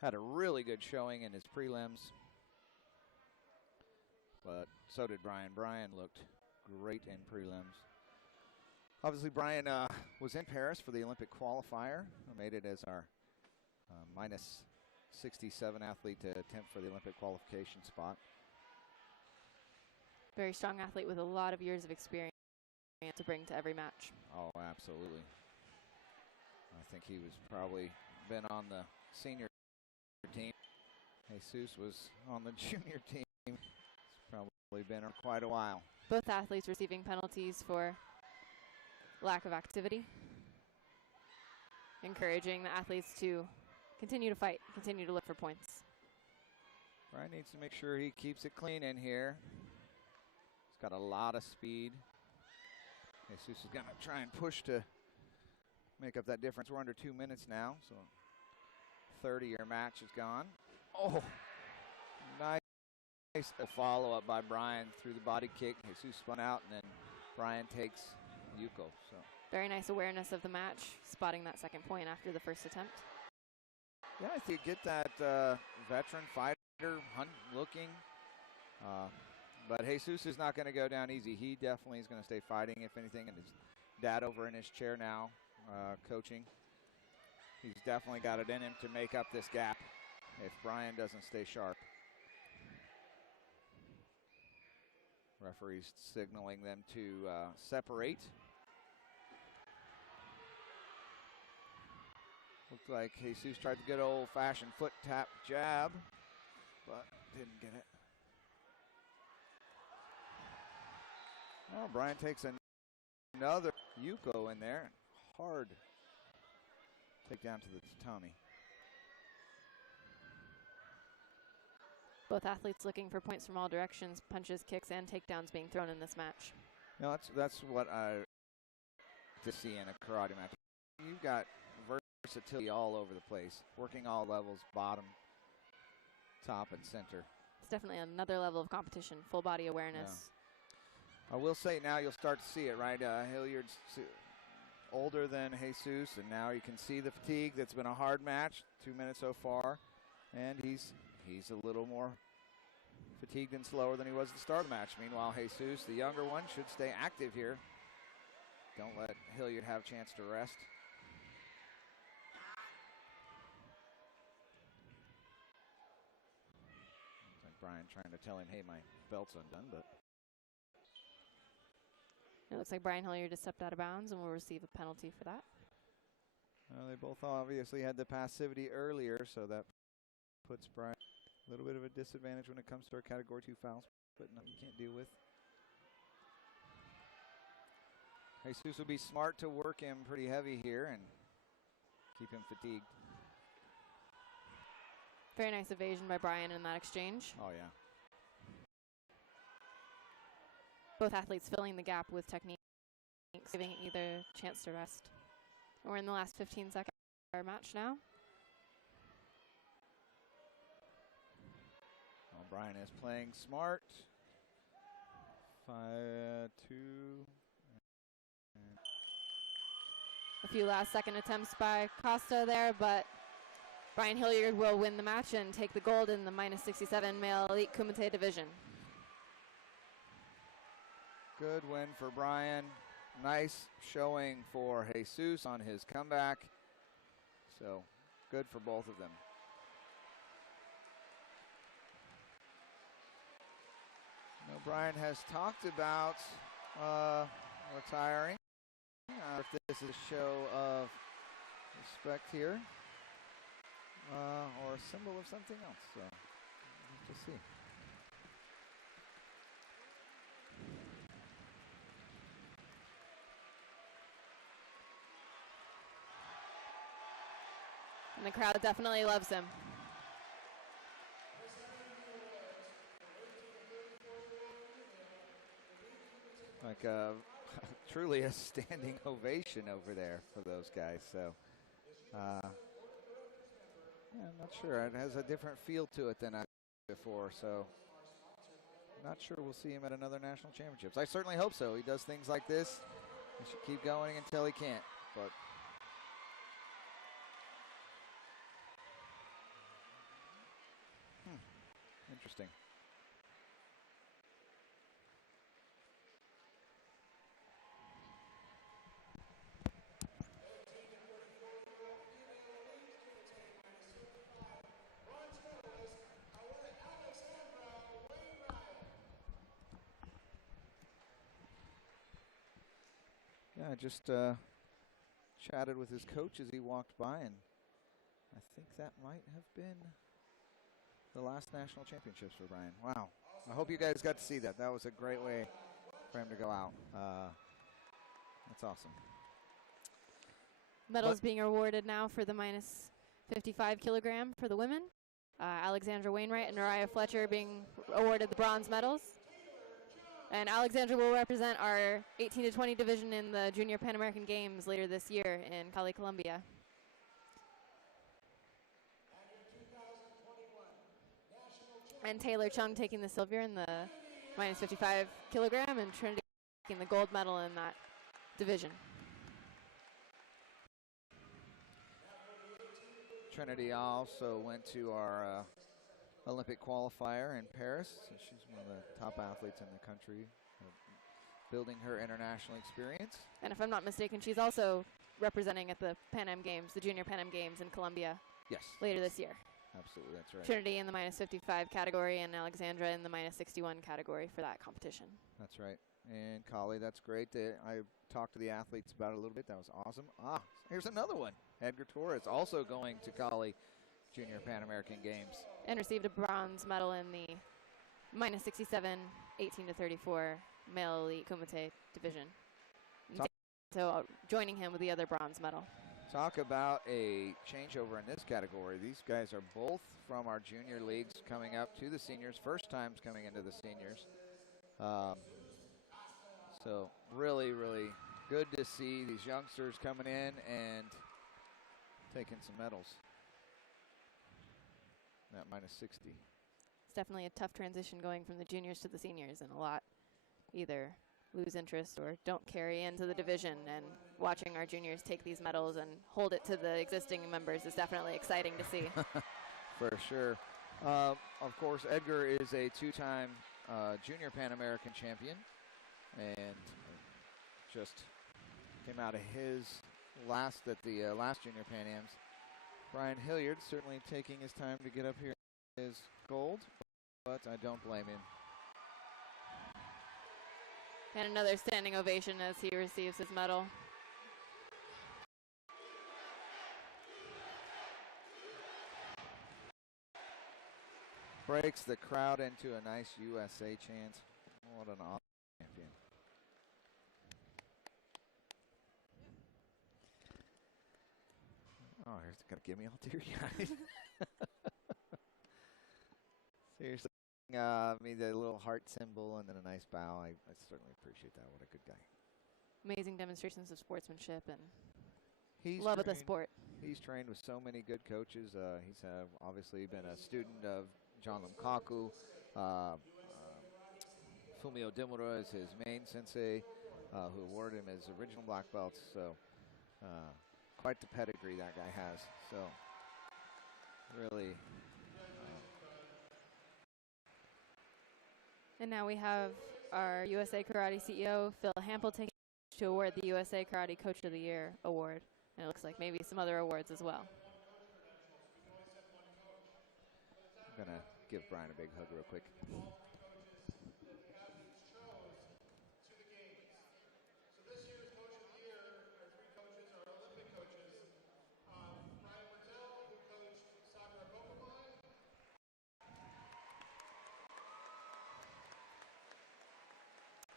had a really good showing in his prelims. But so did Brian. Brian looked great in prelims. Obviously, Brian was in Paris for the Olympic qualifier. Made it as our minus 67 athlete to attempt for the Olympic qualification spot. Very strong athlete with a lot of years of experience to bring to every match. Oh, absolutely. I think he was probably been on the senior team. Jesus was on the junior team. He's probably been on quite a while. Both athletes receiving penalties for lack of activity, encouraging the athletes to continue to fight, continue to look for points. Brian needs to make sure he keeps it clean in here. He's got a lot of speed. Jesus is going to try and push to make up that difference. We're under 2 minutes now, so 30-year match is gone. Oh, nice follow-up by Brian through the body kick. Jesus spun out, and then Brian takes Yuko. So very nice awareness of the match, spotting that second point after the first attempt. yeah, I think you get that veteran fighter looking. But Jesus is not going to go down easy. He definitely is going to stay fighting, if anything, and his dad over in his chair now, coaching. He's definitely got it in him to make up this gap if Brian doesn't stay sharp. Referee's signaling them to separate. Looks like Jesus tried the good old-fashioned foot tap jab, but didn't get it. Oh, Brian takes another Yuko in there. Hard take down to the tatami. Both athletes looking for points from all directions, punches, kicks, and takedowns being thrown in this match. No, that's what I to see in a karate match. You've got versatility all over the place, working all levels, bottom, top, and center. It's definitely another level of competition, full body awareness. Yeah. I will say now you'll start to see it, right? Hilliard's older than Jesus, and now you can see the fatigue. That's been a hard match, 2 minutes so far, and he's a little more fatigued and slower than he was at the start of the match. Meanwhile, Jesus, the younger one, should stay active here. Don't let Hilliard have a chance to rest. It's like Brian trying to tell him, hey, my belt's undone, but It looks like Brian Hilliard has stepped out of bounds and will receive a penalty for that. they both obviously had the passivity earlier, so that puts Brian a little bit of a disadvantage when it comes to our Category 2 fouls, but nothing you can't deal with. Jesus will be smart to work him pretty heavy here and keep him fatigued. Very nice evasion by Brian in that exchange. Oh, yeah. Both athletes filling the gap with technique, giving either chance to rest. We're in the last 15 seconds of our match now. Well, Brian is playing smart. 5-2. A few last second attempts by Kata there, but Brian Hilliard will win the match and take the gold in the -67 male elite Kumite division. Good win for Brian. Nice showing for Jesus on his comeback. So good for both of them. Now, Brian has talked about retiring. If this is a show of respect here or a symbol of something else. So we'll just see. And the crowd definitely loves him. Like truly a standing ovation over there for those guys. So yeah, I'm not sure. It has a different feel to it than I before. So not sure we'll see him at another national championships. I certainly hope so. He does things like this. He should keep going until he can't. But interesting. I just chatted with his coach as he walked by, and I think that might have been the last national championships for Brian. Wow. I hope you guys got to see that. That was a great way for him to go out. That's awesome. Medals being awarded now for the minus 55 kilogram for the women. Alexandra Wainwright and Nariah Fletcher being awarded the bronze medals. And Alexandra will represent our 18 to 20 division in the Junior Pan American Games later this year in Cali, Colombia. And Taylor Chung taking the silver in the minus 55 kilogram, and Trinity taking the gold medal in that division. Trinity also went to our Olympic qualifier in Paris. So she's one of the top athletes in the country, building her international experience. And if I'm not mistaken, she's also representing at the Pan Am Games, the Junior Pan Am Games in Colombia. Yes. Later this year. Absolutely, that's right. Trinity in the minus 55 category and Alexandra in the minus 61 category for that competition. That's right. And Kali, that's great. I talked to the athletes about it a little bit. That was awesome. Here's another one. Edgar Torres also going to Cali Junior Pan American Games. And received a bronze medal in the minus 67, 18 to 34 male elite Kumite division. So joining him with the other bronze medal. Talk about a changeover in this category. These guys are both from our junior leagues coming up to the seniors. First times coming into the seniors. So really, really good to see these youngsters coming in and taking some medals. That minus 60. It's definitely a tough transition going from the juniors to the seniors, and a lot either lose interest or don't carry into the division, and watching our juniors take these medals and hold it to the existing members is definitely exciting to see. For sure. Of course, Edgar is a two-time Junior Pan American champion, and just came out of his last Junior Pan Ams. Brian Hilliard certainly taking his time to get up here his gold, but I don't blame him. And another standing ovation as he receives his medal. Breaks the crowd into a nice USA chant. What an awesome champion. Oh, here's gonna get me all teary-eyed. Seriously, me the little heart symbol and then a nice bow. I certainly appreciate that. What a good guy. Amazing demonstrations of sportsmanship and He's love of the trained- sport. He's trained with so many good coaches. He's obviously been a student of John Limkaku. Fumio Dimura is his main sensei, who awarded him his original black belts. So quite the pedigree that guy has. So really. And now we have our USA Karate CEO, Phil Hampel, taking to award the USA Karate Coach of the Year award. And it looks like maybe some other awards as well. I'm going to give Brian a big hug real quick.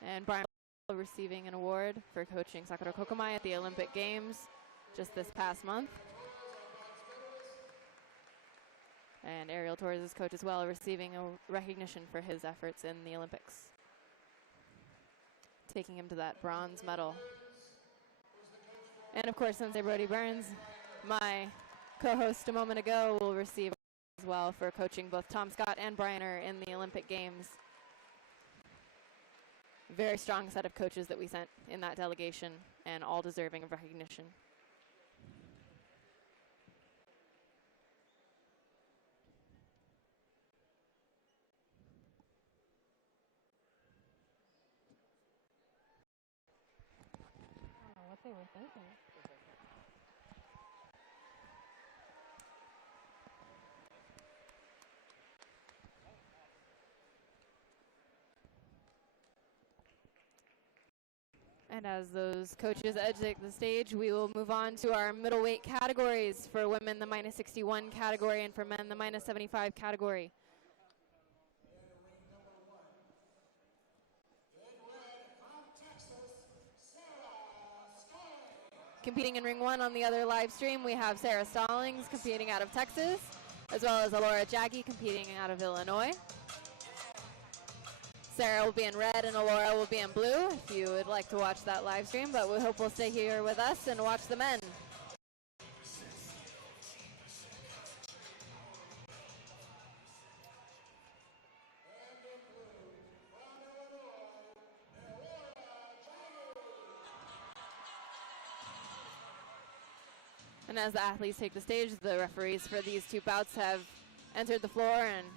And Brian receiving an award for coaching Sakura Kokomai at the Olympic Games just this past month. And Ariel Torres' coach as well, receiving a recognition for his efforts in the Olympics, taking him to that bronze medal. And of course, Sensei Brody Burns, my co-host a moment ago, will receive as well for coaching both Tom Scott and Briner in the Olympic Games. Very strong set of coaches that we sent in that delegation, and all deserving of recognition. I don't know what they were thinking. And as those coaches exit the stage, we will move on to our middleweight categories. For women, the minus 61 category, and for men, the minus 75 category. Competing in ring one on the other live stream, we have Sarah Stallings competing out of Texas, as well as Alora Jaggi competing out of Illinois. Sarah will be in red and Alora will be in blue if you would like to watch that live stream, but we hope we'll stay here with us and watch the men. And as the athletes take the stage, the referees for these two bouts have entered the floor and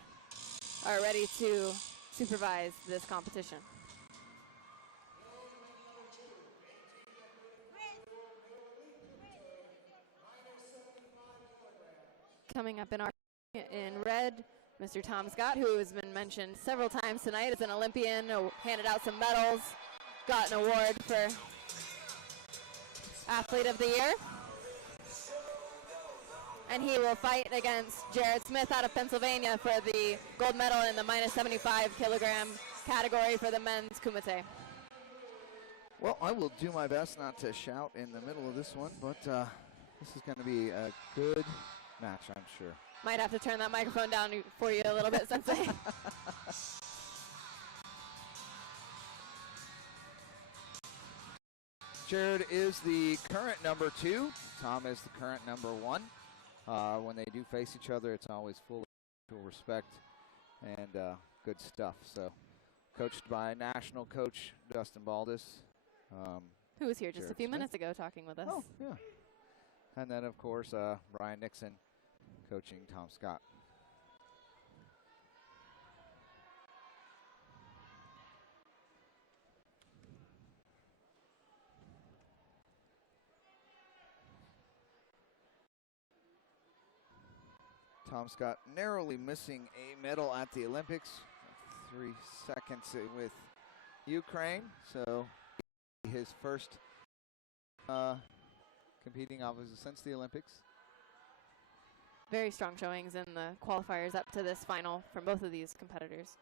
are ready to supervise this competition. Coming up in red, Mr. Tom Scott, who has been mentioned several times tonight as an Olympian, handed out some medals, got an award for Athlete of the Year. And he will fight against Jared Smith out of Pennsylvania for the gold medal in the minus 75 kilogram category for the men's Kumite. Well, I will do my best not to shout in the middle of this one, but this is going to be a good match, I'm sure. Might have to turn that microphone down for you a little bit, Sensei. Jared is the current number 2. Tom is the current number 1. When they do face each other, it's always full of respect and good stuff. So, coached by national coach Dustin Baldus. Who was here just Jared a few Smith. minutes ago talking with us. Oh, yeah. And then, of course, Brian Nixon coaching Tom Scott. Tom Scott narrowly missing a medal at the Olympics. 3 seconds with Ukraine. So his first competing obviously since the Olympics. Very strong showings in the qualifiers up to this final from both of these competitors.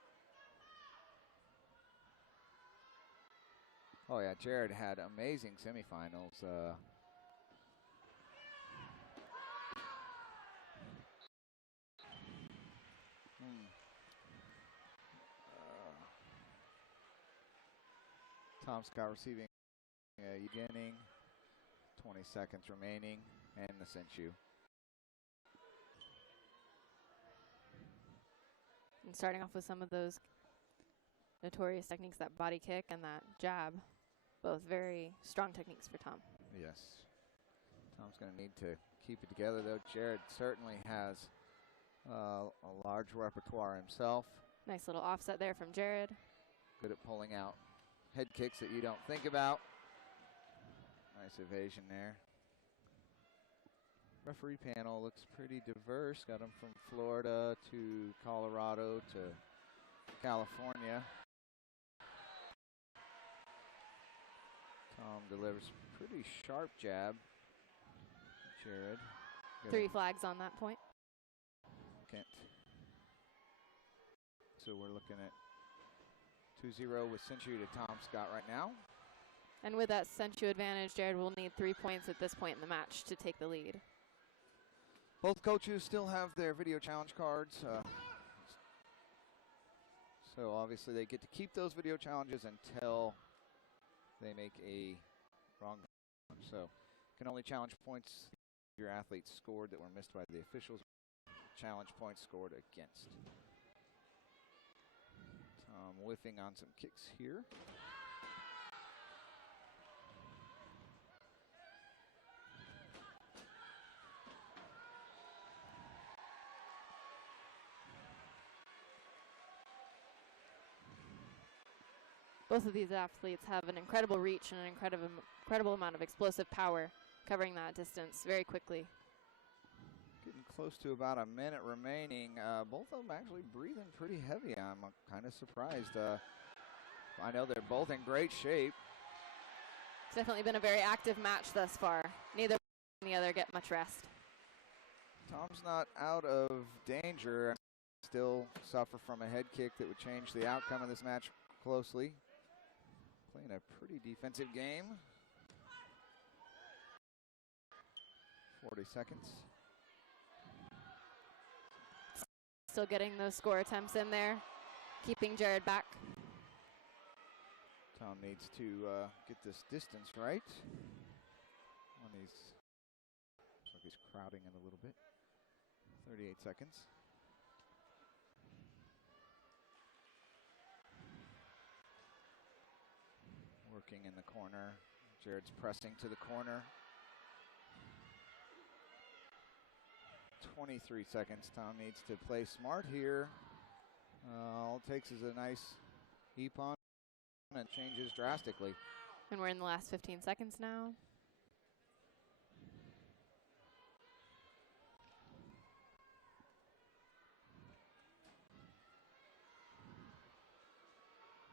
Oh yeah, Jared had amazing semifinals. Tom Scott receiving a beginning, 20 seconds remaining, and the Senchu. And starting off with some of those notorious techniques, that body kick and that jab, both very strong techniques for Tom. Yes. Tom's going to need to keep it together, though. Jared certainly has a large repertoire himself. Nice little offset there from Jared. Good at pulling out head kicks that you don't think about. Nice evasion there. Referee panel looks pretty diverse. Got them from Florida to Colorado to California. Tom delivers pretty sharp jab. Jared. 3 flags on that point. Kent. So we're looking at 2-0 with Senchu to Tom Scott right now. And with that Senchu advantage, Jared will need 3 points at this point in the match to take the lead. Both coaches still have their video challenge cards. So obviously they get to keep those video challenges until they make a wrong. So can only challenge points your athletes scored that were missed by the officials. Challenge points scored against. Tom whiffing on some kicks here. Both of these athletes have an incredible reach and an incredible amount of explosive power, covering that distance very quickly. Getting close to about a minute remaining. Both of them actually breathing pretty heavy. I'm kind of surprised. I know they're both in great shape. It's definitely been a very active match thus far. Neither one or the other get much rest. Tom's not out of danger. Still suffer from a head kick that would change the outcome of this match closely. Playing a pretty defensive game. 40 seconds. Still getting those score attempts in there, keeping Jared back. Tom needs to get this distance right. Looks like he's crowding it a little bit. 38 seconds. Working in the corner. Jared's pressing to the corner. 23 seconds. Tom needs to play smart here. All it takes is a nice heap-on and changes drastically. And we're in the last 15 seconds now.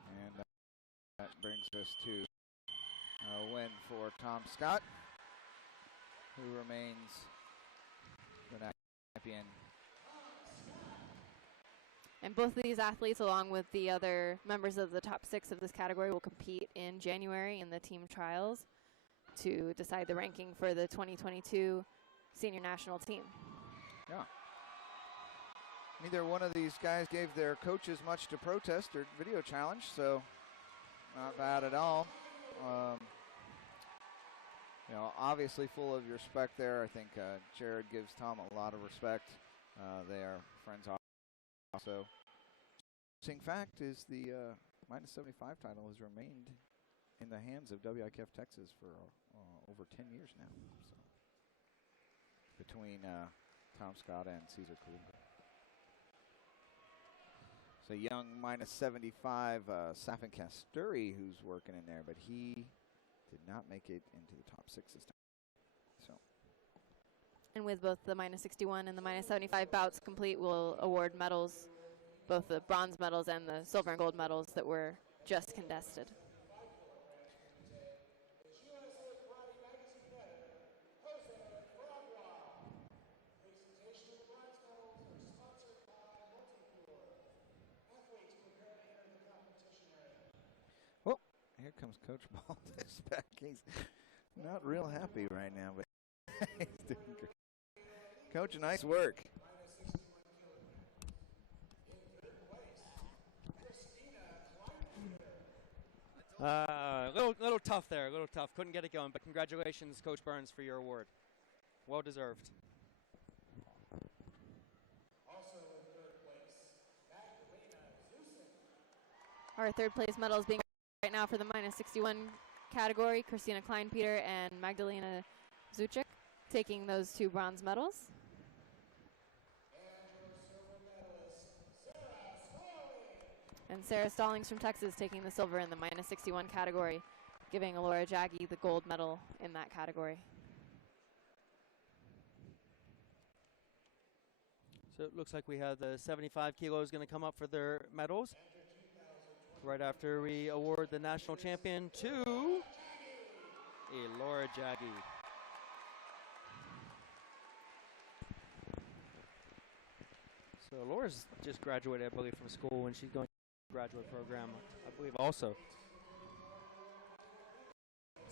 And that brings us to a win for Tom Scott, who remains the champion. And both of these athletes, along with the other members of the top 6 of this category, will compete in January in the team trials to decide the ranking for the 2022 senior national team. Yeah. Neither one of these guys gave their coaches much to protest or video challenge, so not bad at all. You know, obviously full of respect there. I think Jared gives Tom a lot of respect. They are friends also. Interesting fact is the minus 75 title has remained in the hands of WIKF Texas for over 10 years now. So between Tom Scott and Cesar Kalunga. So young minus 75 Safin Kasturi who's working in there, but he did not make it into the top 6 this time. So. And with both the minus 61 and the minus 75 bouts complete, we'll award medals, both the bronze medals and the silver and gold medals that were just contested. Well, here comes Coach Baldus back. He's not real happy right now, but he's doing great. Coach, nice work. Little tough there, a little tough. Couldn't get it going, but congratulations, Coach Burns, for your award. Well deserved. Also in third place, Magdalena Zusin. Our third place medals being right now for the minus 61 category, Christina Kleinpeter and Magdalena Zuchik taking those 2 bronze medals. And Sarah Stallings from Texas taking the silver in the minus 61 category, giving Alora Jaggi the gold medal in that category. So it looks like we have the 75 kilos going to come up for their medals right after we award the national champion to Alora Jaggi. So Laura's just graduated, I believe, from school, and she's going to the graduate program, I believe, also.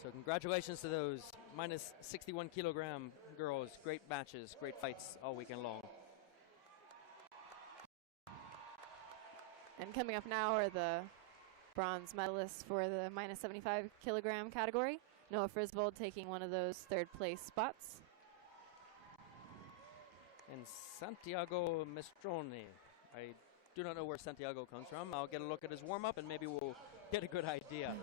So congratulations to those minus 61 kilogram girls. Great matches, great fights all weekend long. And coming up now are the bronze medalists for the minus 75 kilogram category. Noah Frisvold taking one of those third place spots. And Santiago Mestrone. I do not know where Santiago comes from. I'll get a look at his warm-up and maybe we'll get a good idea.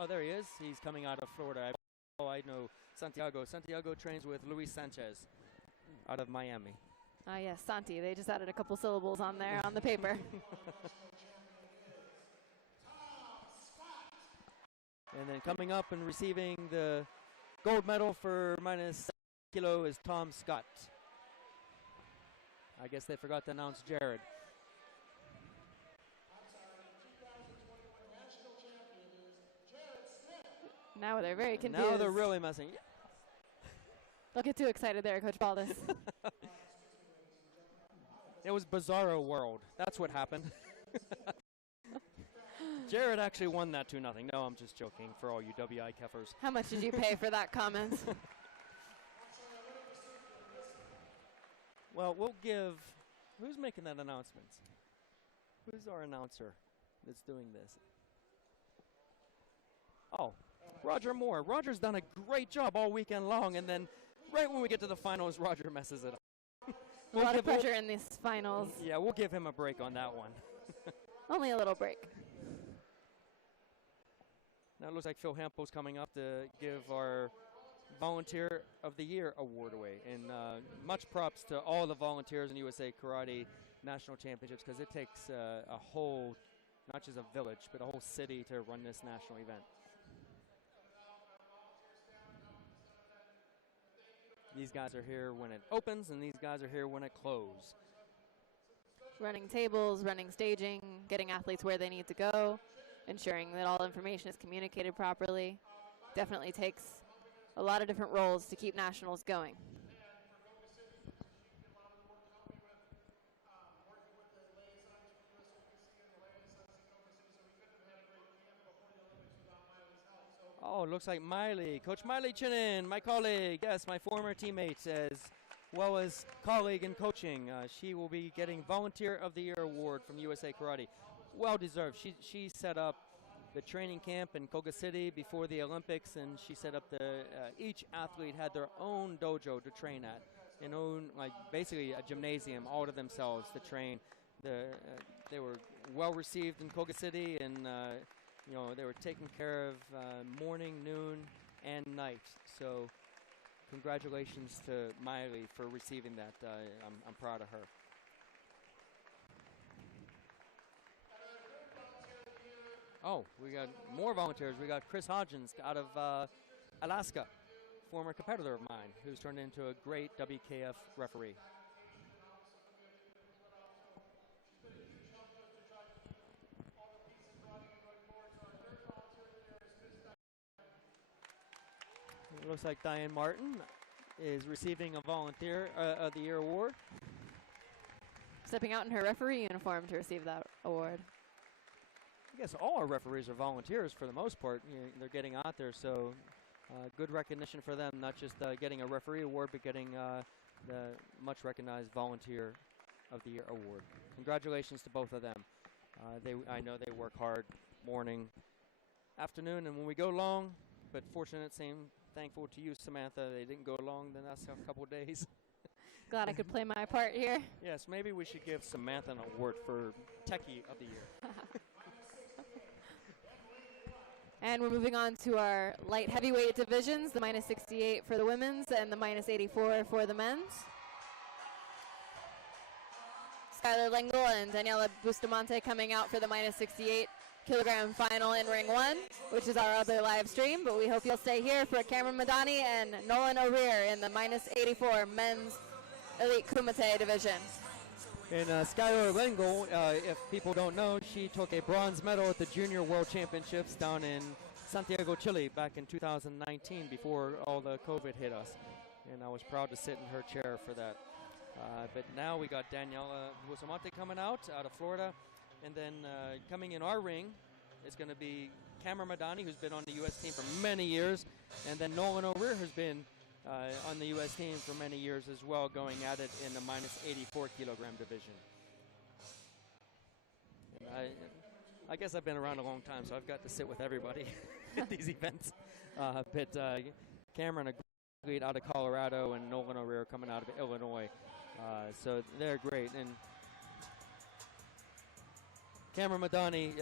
Oh, there he is. He's coming out of Florida. Oh, I know Santiago. Santiago trains with Luis Sanchez out of Miami. Ah, yes, Santi. They just added a couple syllables on there on the paper. And then coming up and receiving the gold medal for minus kilo is Tom Scott. I guess they forgot to announce Jared. Now they're very confused. Now they're really messing. Don't get too excited there, Coach Baldus. It was Bizarro World. That's what happened. Jared actually won that 2-0. No, I'm just joking for all you WI keffers. How much did you pay for that comment? Well, we'll give. Who's making that announcement? Who's our announcer that's doing this? Oh, Roger Moore. Roger's done a great job all weekend long, and then right when we get to the finals, Roger messes it up. A lot of pressure in these finals. Yeah, we'll give him a break on that one. Only a little break. Now it looks like Phil Hample's coming up to give our Volunteer of the Year award away. And much props to all the volunteers in USA Karate National Championships, because it takes a whole, not just a village, but a whole city to run this national event. These guys are here when it opens, and these guys are here when it closes. Running tables, running staging, getting athletes where they need to go, ensuring that all information is communicated properly. Definitely takes a lot of different roles to keep nationals going. Oh, looks like Miley, Coach Miley Chinin, my colleague, yes, my former teammate, as well as colleague in coaching. She will be getting Volunteer of the Year award from USA Karate. Well deserved. She set up the training camp in Koga City before the Olympics, and she set up each athlete had their own dojo to train at, and own, like, basically a gymnasium all to themselves to train. They were well received in Koga City, and they were taken care of morning, noon, and night. So congratulations to Miley for receiving that. I'm proud of her. Oh, we got more volunteers. We got Chris Hodgins out of Alaska, former competitor of mine, who's turned into a great WKF referee. It looks like Diane Martin is receiving a Volunteer of the Year award. Stepping out in her referee uniform to receive that award. I guess all our referees are volunteers for the most part. They're getting out there, so good recognition for them, not just getting a referee award, but getting the much recognized Volunteer of the Year award. Congratulations to both of them. I know they work hard morning, afternoon, and when we go long, but thankful to you, Samantha. They didn't go long the last couple of days. Glad I could play my part here. Yes, maybe we should give Samantha an award for Techie of the Year. And we're moving on to our light heavyweight divisions, the minus 68 for the women's and the minus 84 for the men's. Skylar Lengel and Daniela Bustamante coming out for the minus 68 kilogram final in ring 1, which is our other live stream, but we hope you'll stay here for Cameron Madani and Nolan O'Rear in the minus 84 men's elite Kumite division. And Skylar Lengel, if people don't know, she took a bronze medal at the Junior World Championships down in Santiago, Chile back in 2019 before all the COVID hit us. And I was proud to sit in her chair for that. But now we got Daniela Bustamante coming out of Florida. And then coming in our ring is going to be Cameron Madani, who's been on the U.S. team for many years. And then Nolan O'Rear, who's been on the U.S. team for many years as well, going at it in the minus 84 kilogram division. I guess I've been around a long time, so I've got to sit with everybody at these events. But Cameron, a great out of Colorado, and Nolan O'Rear coming out of Illinois. So they're great. And Cameron Madani,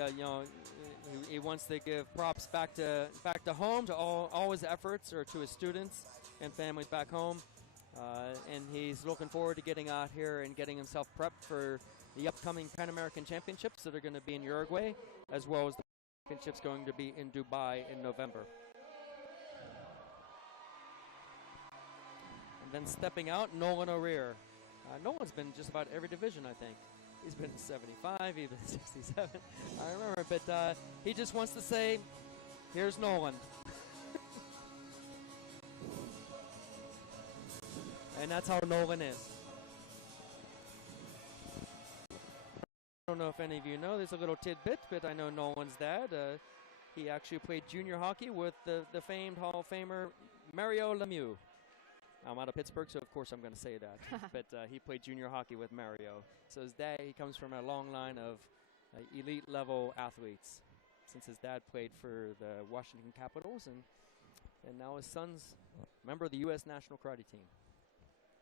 he wants to give props back to home, to all his efforts, or to his students and families back home. And he's looking forward to getting out here and getting himself prepped for the upcoming Pan American Championships that are going to be in Uruguay, as well as the championships going to be in Dubai in November. And then stepping out, Nolan O'Rear. Nolan's been just about every division, I think. He's been 75, he's been 67. I remember, but he just wants to say, here's Nolan. And that's how Nolan is. I don't know if any of you know, there's a little tidbit, but I know Nolan's dad. He actually played junior hockey with the famed Hall of Famer Mario Lemieux. I'm out of Pittsburgh, so of course I'm going to say that. But he played junior hockey with Mario. So his dad, he comes from a long line of elite level athletes, since his dad played for the Washington Capitals, and now his son's a member of the U.S. national karate team.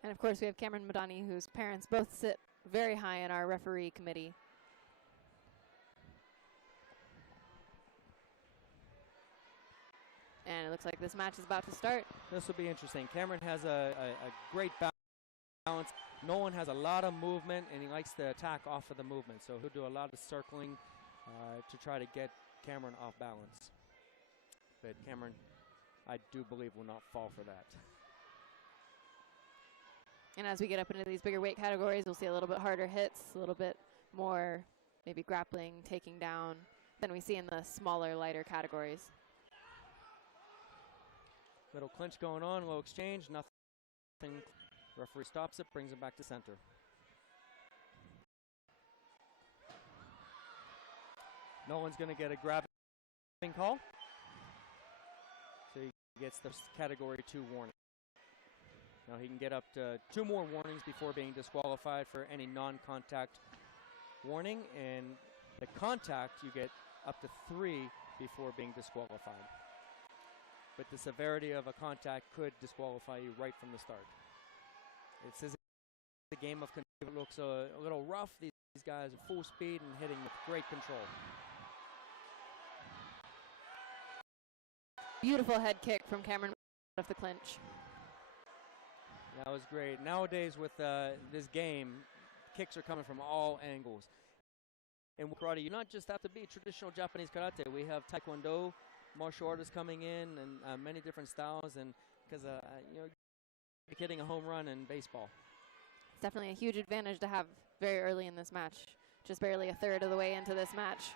And of course, we have Cameron Madani, whose parents both sit very high in our referee committee. And it looks like this match is about to start. This will be interesting. Cameron has a great balance. Nolan has a lot of movement, and he likes to attack off of the movement. So he'll do a lot of circling to try to get Cameron off balance. But Cameron, I do believe, will not fall for that. And as we get up into these bigger weight categories, we'll see a little bit harder hits, a little bit more maybe grappling, taking down than we see in the smaller, lighter categories. Little clinch going on, little exchange, nothing. Referee stops it, brings him back to center. Nolan's going to get a grabbing call. So he gets the category 2 warning. Now he can get up to 2 more warnings before being disqualified for any non-contact warning, and the contact you get up to 3 before being disqualified. But the severity of a contact could disqualify you right from the start. It says the game of control. It looks a little rough. These guys are full speed and hitting with great control. Beautiful head kick from Cameron out of the clinch. That was great. Nowadays with this game, kicks are coming from all angles. In karate, you not just have to be traditional Japanese karate. We have taekwondo, martial artists coming in, and many different styles. And because you know, you're hitting a home run in baseball. It's definitely a huge advantage to have very early in this match. Just barely a third of the way into this match.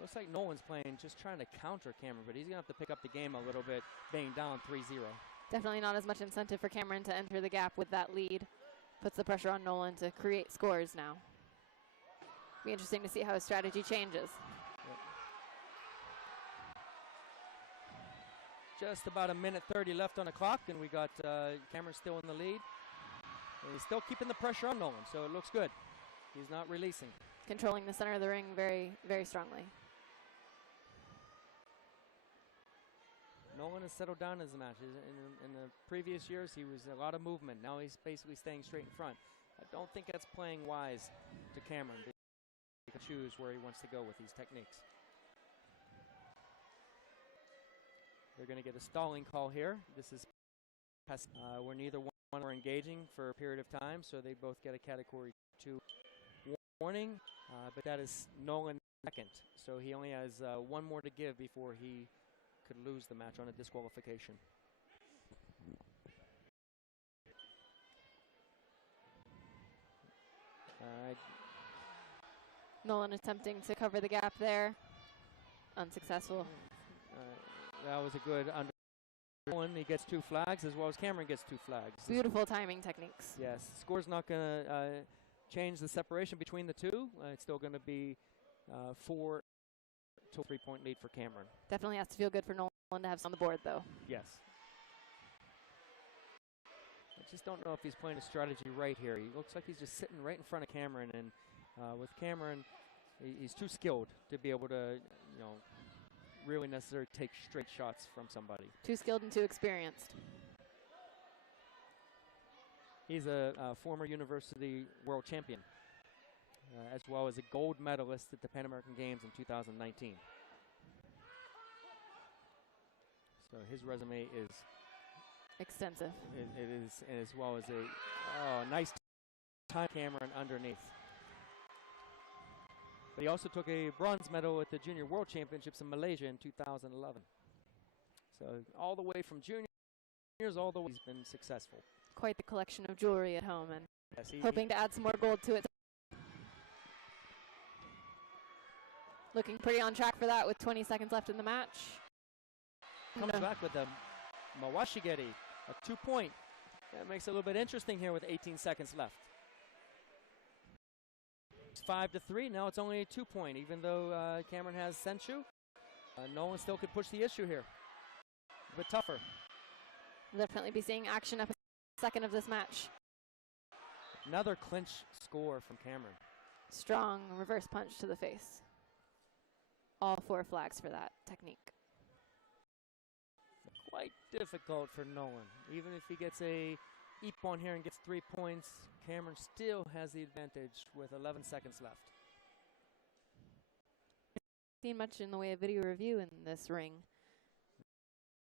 Looks like Nolan's playing, just trying to counter Cameron, but he's going to have to pick up the game a little bit, being down 3-0. Definitely not as much incentive for Cameron to enter the gap with that lead. Puts the pressure on Nolan to create scores now. Be interesting to see how his strategy changes. Just about a minute 30 left on the clock, and we got Cameron still in the lead. And he's still keeping the pressure on Nolan, so it looks good. He's not releasing. Controlling the center of the ring very, very strongly. Nolan has settled down in his matches. In the previous years, he was a lot of movement. Now he's basically staying straight in front. I don't think that's playing wise to Cameron. He can choose where he wants to go with these techniques. They're going to get a stalling call here. This is where neither one are engaging for a period of time, so they both get a category 2 warning. But that is Nolan second, so he only has one more to give before he could lose the match on a disqualification. Nolan attempting to cover the gap there. Unsuccessful. That was a good under one. He gets 2 flags, as well as Cameron gets 2 flags. Beautiful timing techniques. Yes, score's not going to change the separation between the two. It's still going to be 4 to 3-point lead for Cameron. Definitely has to feel good for Nolan to have on the board, though. Yes. I just don't know if he's playing a strategy right here. He looks like he's just sitting right in front of Cameron, and with Cameron, he's too skilled to be able to, you know, really necessarily take straight shots from somebody. Too skilled and too experienced. He's a former university world champion, as well as a gold medalist at the Pan American Games in 2019. So his resume is extensive. It is, as well as a nice time Cameron underneath. But he also took a bronze medal at the Junior World Championships in Malaysia in 2011. So all the way from juniors all the way, he's been successful. Quite the collection of jewelry at home, and yes, hoping to add some more gold to it. Looking pretty on track for that with 20 seconds left in the match. Comes back with a Mawashigeri, A 2-point. That makes it a little bit interesting here with 18 seconds left. It's 5-3. Now it's only a 2-point, even though Cameron has Senshu. Nolan still could push the issue here. A bit tougher. We'll definitely be seeing action up in the second of this match. Another clinch score from Cameron. Strong reverse punch to the face. All 4 flags for that technique. Quite difficult for Nolan. Even if he gets a Ippon here and gets 3 points, Cameron still has the advantage with 11 seconds left. Seen much in the way of video review in this ring.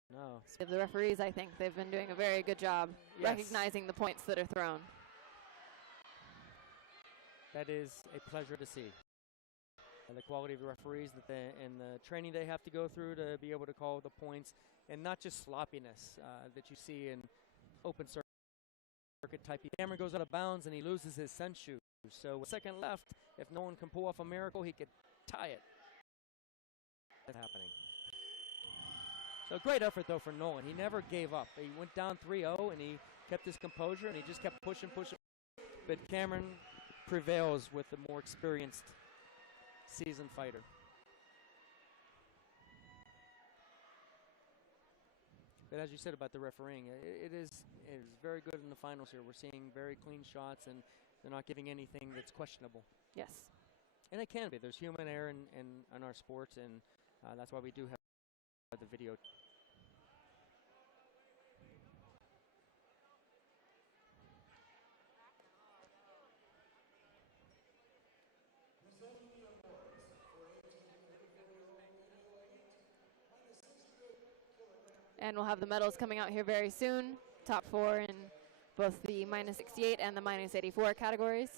No. So the referees, I think they've been doing a very good job recognizing the points that are thrown. That is a pleasure to see. And the quality of the referees and the training they have to go through to be able to call the points, and not just sloppiness that you see in open circuit type. Cameron goes out of bounds and he loses his Senshu. So with a second left, if no one can pull off a miracle, he could tie it. That's happening. So great effort though for Nolan. He never gave up. He went down 3-0 and he kept his composure and he just kept pushing. But Cameron prevails with the more experienced seasoned fighter. But as you said about the refereeing, it is very good in the finals here. We're seeing very clean shots, and they're not giving anything that's questionable. Yes. And it can be. There's human error in our sports, and that's why we do have the video. Presenting the awards for 18 to 34-year-old middleweight, minus 68 kilograms. And we'll have the medals coming out here very soon. Top 4 in both the minus 68 and the minus 84 categories.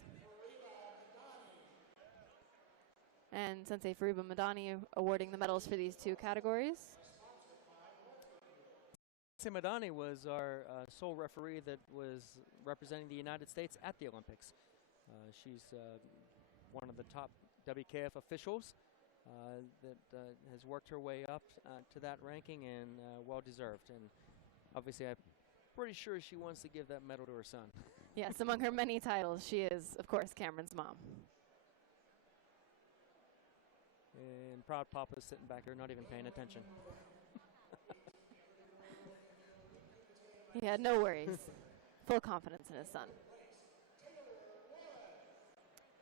And Sensei Fariba Madani awarding the medals for these 2 categories. Sensei Madani was our sole referee that was representing the United States at the Olympics. She's one of the top WKF officials that has worked her way up to that ranking, and well deserved. And obviously I'm pretty sure she wants to give that medal to her son. Yes, among her many titles, she is, of course, Cameron's mom. And proud Papa's sitting back there not even paying attention. He had no worries. Full confidence in his son.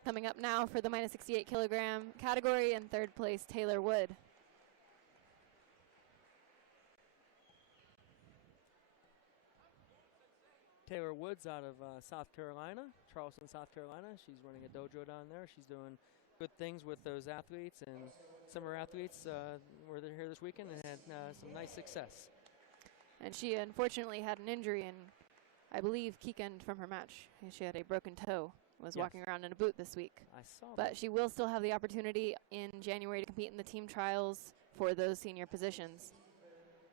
Coming up now for the minus 68 kilogram category, in 3rd place, Taylor Wood. Taylor Woods out of South Carolina, Charleston, South Carolina. She's running a dojo down there. She's doing good things with those athletes, and summer athletes were here this weekend and had some nice success. And she unfortunately had an injury in, I believe, Kikend from her match. She had a broken toe, was walking around in a boot this week. I saw But that. she will still have the opportunity in January to compete in the team trials for those senior positions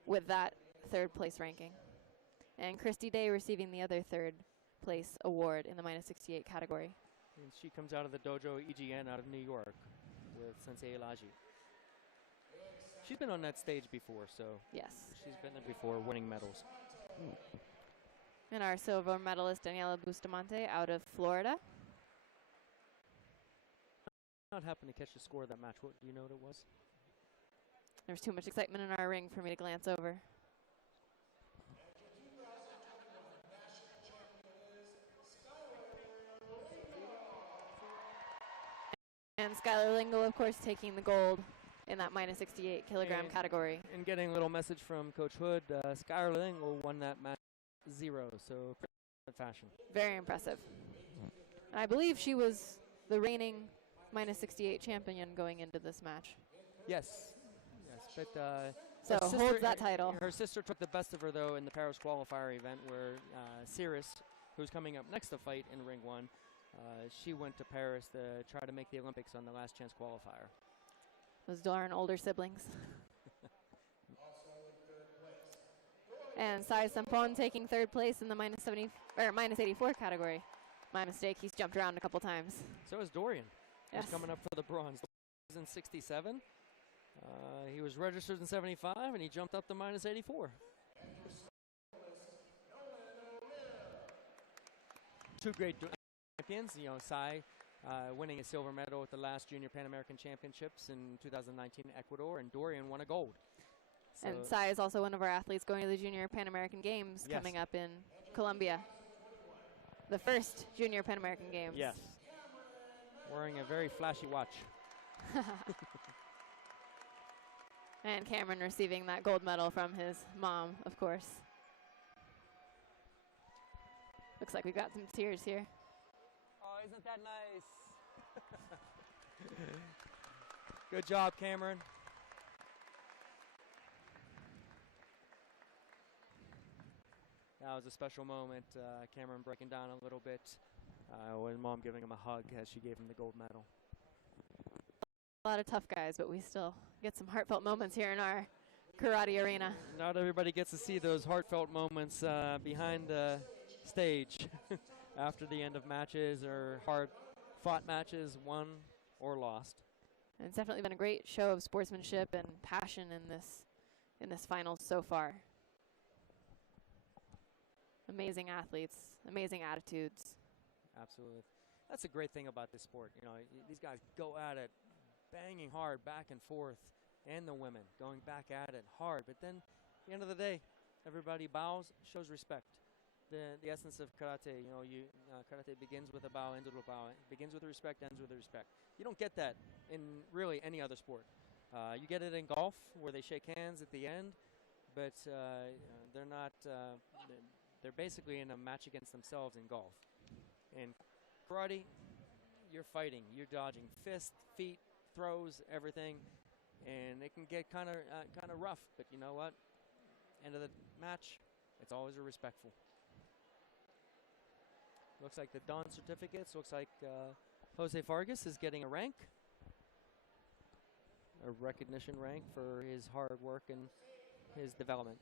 with that 3rd place ranking. And Christy Day receiving the other 3rd place award in the minus 68 category. And she comes out of the dojo EGN out of New York with Sensei Elaji. She's been on that stage before, so Yes. she's been there before winning medals. And our silver medalist, Daniela Bustamante, out of Florida. Not happened to catch the score of that match. What do you know what it was? There's too much excitement in our ring for me to glance over. And Skylar Lingle, of course, taking the gold in that minus 68 kilogram And- category. And getting a little message from Coach Hood, Skylar Lingle won that match 0, so fashion. Very impressive. And I believe she was the reigning minus 68 champion going into this match. Yes, but So her holds sister- that title. Her sister took the best of her though in the Paris qualifier event, where Cirrus, who's coming up next to fight in Ring 1, she went to Paris to try to make the Olympics on the last chance qualifier. Those darn older siblings. And Sai Sampon taking 3rd place in the minus 84 category. My mistake, he's jumped around a couple times. So is Dorian. Yes. He's coming up for the bronze. He was in 67. He was registered in 75, and he jumped up to minus 84. two great champions. You know, Sai winning a silver medal at the last Junior Pan American Championships in 2019 in Ecuador, and Dorian won a gold. So And Sai is also one of our athletes going to the Junior Pan American Games coming up in Colombia. The first Junior Pan American Games. yes, wearing a very flashy watch. And Cameron receiving that gold medal from his mom, of course. Looks like we've got some tears here. Oh, isn't that nice? Good job, Cameron. That was a special moment. Cameron breaking down a little bit. When Mom giving him a hug as she gave him the gold medal. A lot of tough guys, but we still get some heartfelt moments here in our karate arena. Not everybody gets to see those heartfelt moments behind the stage after the end of matches or hard-fought matches, won or lost. And it's definitely been a great show of sportsmanship and passion in this final so far. Amazing athletes, amazing attitudes. Absolutely. That's a great thing about this sport. You know, these guys go at it, banging hard back and forth, and the women going back at it hard. But then, at the end of the day, everybody bows, shows respect. The essence of karate, you know, karate begins with a bow, ends with a bow. It begins with respect, ends with respect. You don't get that in really any other sport. You get it in golf, where they shake hands at the end, but they're not. They're basically in a match against themselves in golf. In karate, you're fighting, you're dodging fists, feet, throws, everything, and it can get kind of rough. But you know what? End of the match, it's always a respectful. Looks like the Dawn certificates. Looks like Jose Vargas is getting a rank, a recognition rank for his hard work and his development.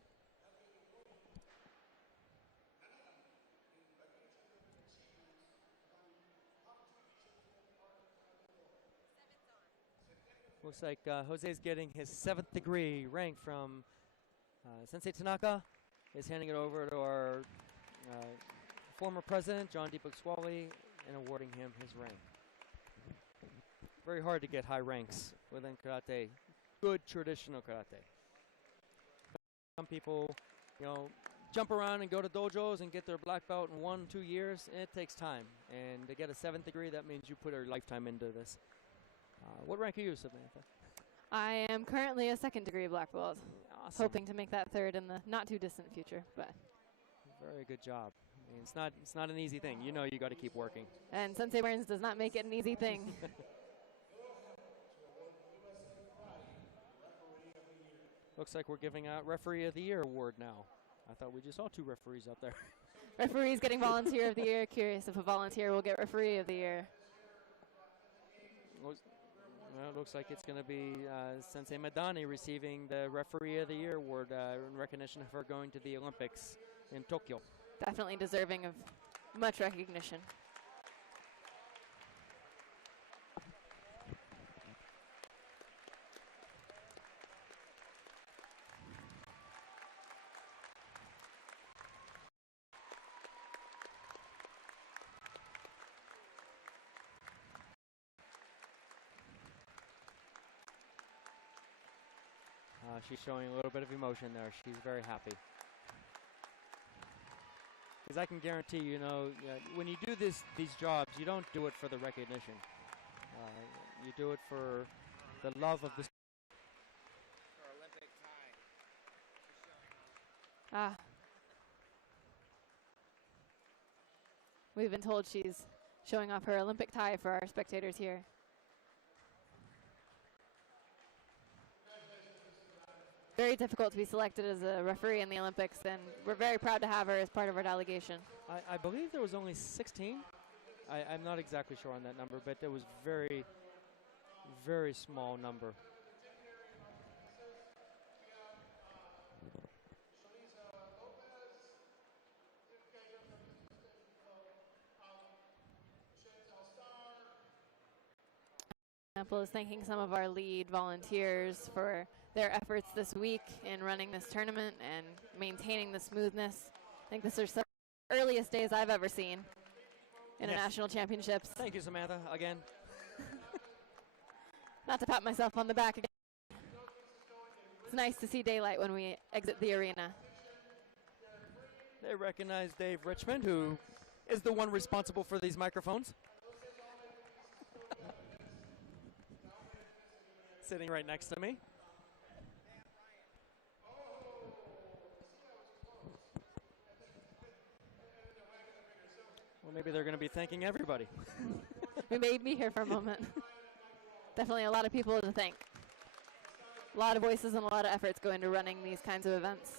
Looks like Jose's getting his 7th degree rank from Sensei Tanaka. Is handing it over to our former president, John D. Buxwally, and awarding him his rank. Very hard to get high ranks within karate, good traditional karate. Some people, you know, jump around and go to dojos and get their black belt in 1-2 years. It takes time. And to get a 7th degree, that means you put a lifetime into this. What rank are you, Samantha? I am currently a 2nd degree black belt. Awesome. Hoping to make that 3rd in the not too distant future, but Very good job. I mean, it's not an easy thing. You know, you got to keep working. and Sensei Burns does not make it an easy thing. Looks like we're giving out Referee of the Year award now. I thought we just saw 2 referees out there. Referees getting Volunteer of the Year. Curious if a volunteer will get Referee of the Year. Well, it looks like it's going to be Sensei Madani receiving the Referee of the Year award in recognition of her going to the Olympics in Tokyo. Definitely deserving of much recognition. She's showing a little bit of emotion there. She's very happy. Because I can guarantee, you know, when you do these jobs, you don't do it for the recognition. You do it for the love of the Her Olympic tie. Ah. We've been told she's showing off her Olympic tie for our spectators here. Very difficult to be selected as a referee in the Olympics, and we're very proud to have her as part of our delegation. I believe there was only 16. I'm not exactly sure on that number, but there was very, very small number. Example is thanking some of our lead volunteers for their efforts this week in running this tournament and maintaining the smoothness. I think this is some of the earliest days I've ever seen. International Championships. Thank you, Samantha, again. Not to pat myself on the back again. It's nice to see daylight when we exit the arena. They recognize Dave Richmond, who is the one responsible for these microphones. Sitting right next to me. Well, maybe they're going to be thanking everybody. We may be here for a moment. Definitely a lot of people to thank. A lot of voices and a lot of efforts go into running these kinds of events.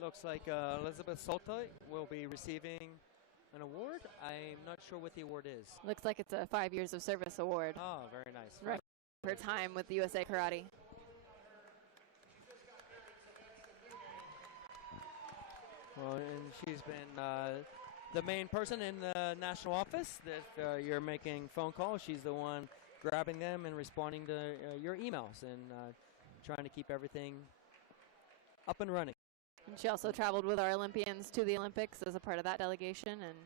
Looks like Elizabeth Soltoy will be receiving an award. I'm not sure what the award is. Looks like it's a 5 years of service award. Oh, very nice. Right. Her time with the USA Karate. Well, and she's been the main person in the national office. That you're making phone calls, she's the one grabbing them and responding to your emails and trying to keep everything up and running. And she also traveled with our Olympians to the Olympics as a part of that delegation. And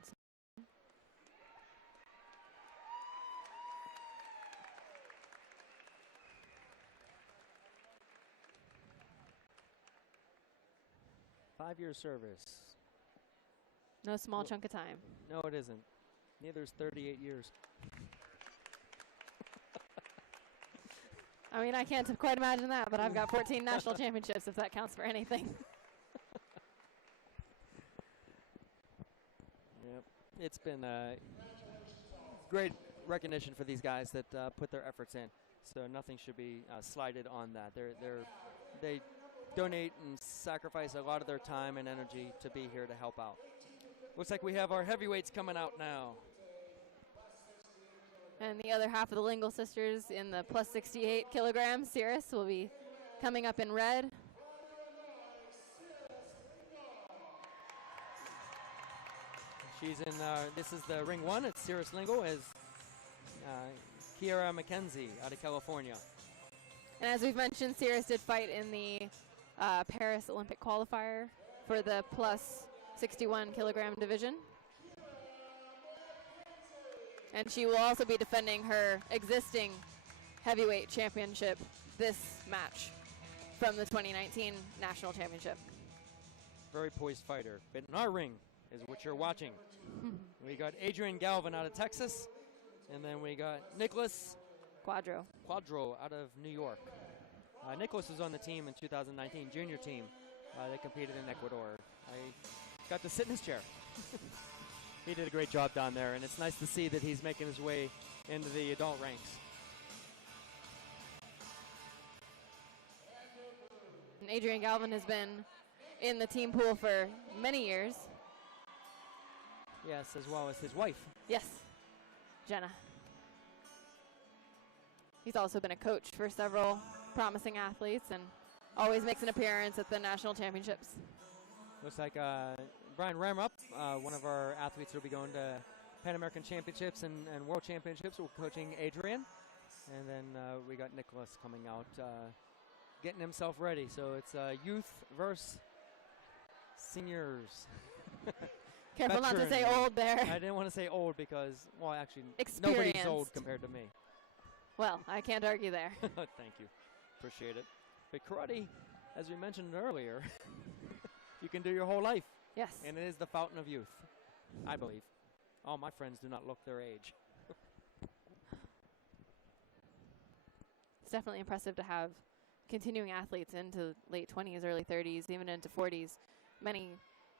5-year service. no small chunk of time. No, it isn't. Neither is 38 years. I mean, I can't quite imagine that, but I've got 14 national championships, if that counts for anything. Yep. It's been great recognition for these guys that put their efforts in. So nothing should be slighted on that. They donate and sacrifice a lot of their time and energy to be here to help out. Looks like we have our heavyweights coming out now. And the other half of the Lingle sisters in the plus 68 kilograms, Cirrus, will be coming up in red. She's in, this is the ring one. It's Cirrus Lingle as Kiera McKenzie out of California. And as we've mentioned, Cirrus did fight in the Paris Olympic qualifier for the plus 61 kilogram division. And she will also be defending her existing heavyweight championship this match from the 2019 national championship. Very poised fighter. But in our ring is what you're watching. We got Adrian Galvin out of Texas, and then we got Nicholas Quadro out of New York. Nicholas was on the team in 2019, junior team. They competed in Ecuador. I got to sit in his chair. He did a great job down there, and it's nice to see that he's making his way into the adult ranks. And Adrian Galvin has been in the team pool for many years. Yes, as well as his wife. Yes, Jenna. He's also been a coach for several promising athletes and always makes an appearance at the national championships. Looks like Brian Ramrup, one of our athletes, will be going to Pan American Championships and World Championships. We're coaching Adrian. And then we got Nicholas coming out, getting himself ready. So it's youth versus seniors. Careful not to say old there. I didn't want to say old because, well, actually, Experienced. nobody's old compared to me. Well, I can't argue there. Thank you. Appreciate it. But karate, as we mentioned earlier, you can do your whole life. Yes. And it is the fountain of youth, I believe. All my friends do not look their age. It's definitely impressive to have continuing athletes into late 20s, early 30s, even into 40s. Many,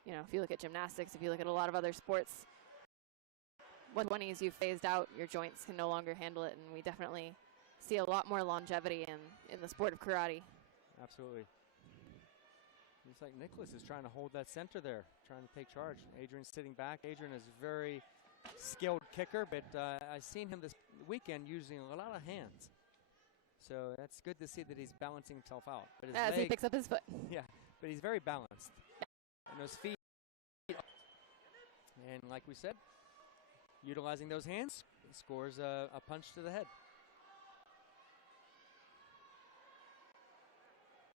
you know, if you look at gymnastics, if you look at a lot of other sports, 20s you've phased out, your joints can no longer handle it, and we definitely see a lot more longevity in the sport of karate. Absolutely. Looks like Nicholas is trying to hold that center there, trying to take charge. Adrian's sitting back. Adrian is a very skilled kicker, but I've seen him this weekend using a lot of hands. So that's good to see that he's balancing himself out. But his As he leg, picks up his foot. yeah, but he's very balanced. And those feet. And like we said, utilizing those hands, scores a punch to the head.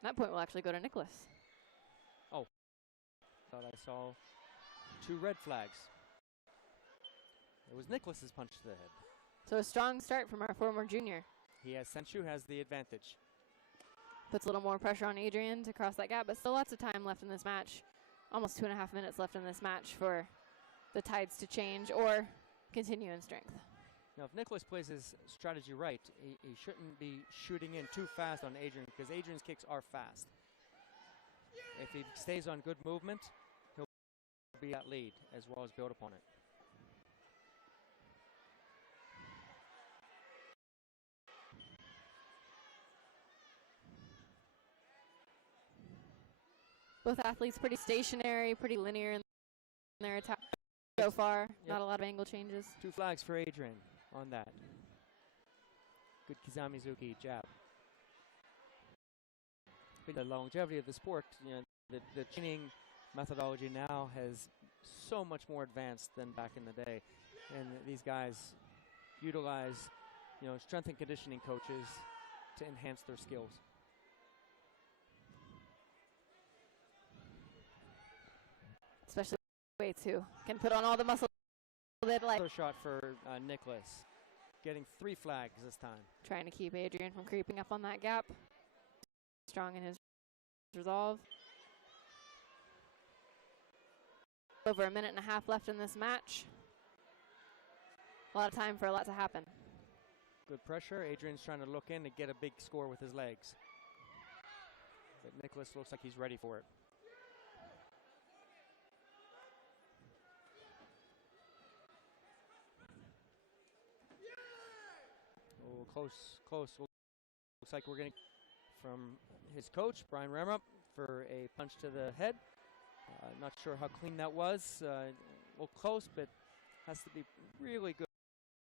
That point will actually go to Nicholas. Thought I saw 2 red flags. It was Nicholas's punch to the head. So a strong start from our former junior. Senshu has the advantage. Puts a little more pressure on Adrian to cross that gap, but still lots of time left in this match. Almost 2.5 minutes left in this match for the tides to change or continue in strength. Now, if Nicholas plays his strategy right, he shouldn't be shooting in too fast on Adrian because Adrian's kicks are fast. If he stays on good movement, he'll be at lead as well as build upon it. Both athletes pretty stationary, pretty linear in their attack so far. Not a lot of angle changes. 2 flags for Adrian on that. Good Kizamizuki jab. The longevity of the sport, the training methodology now has so much more advanced than back in the day. And these guys utilize, strength and conditioning coaches to enhance their skills. Especially weights who can put on all the muscle they'd like. Another shot for Nicholas, getting 3 flags this time. Trying to keep Adrian from creeping up on that gap. Strong in his resolve. Over 1.5 minutes left in this match. A lot of time for a lot to happen. Good pressure. Adrian's trying to look in to get a big score with his legs. But Nicholas looks like he's ready for it. Oh, close. Looks like we're getting from his coach, Brian Remrup, for a punch to the head. Not sure how clean that was. Well, close, but has to be really good.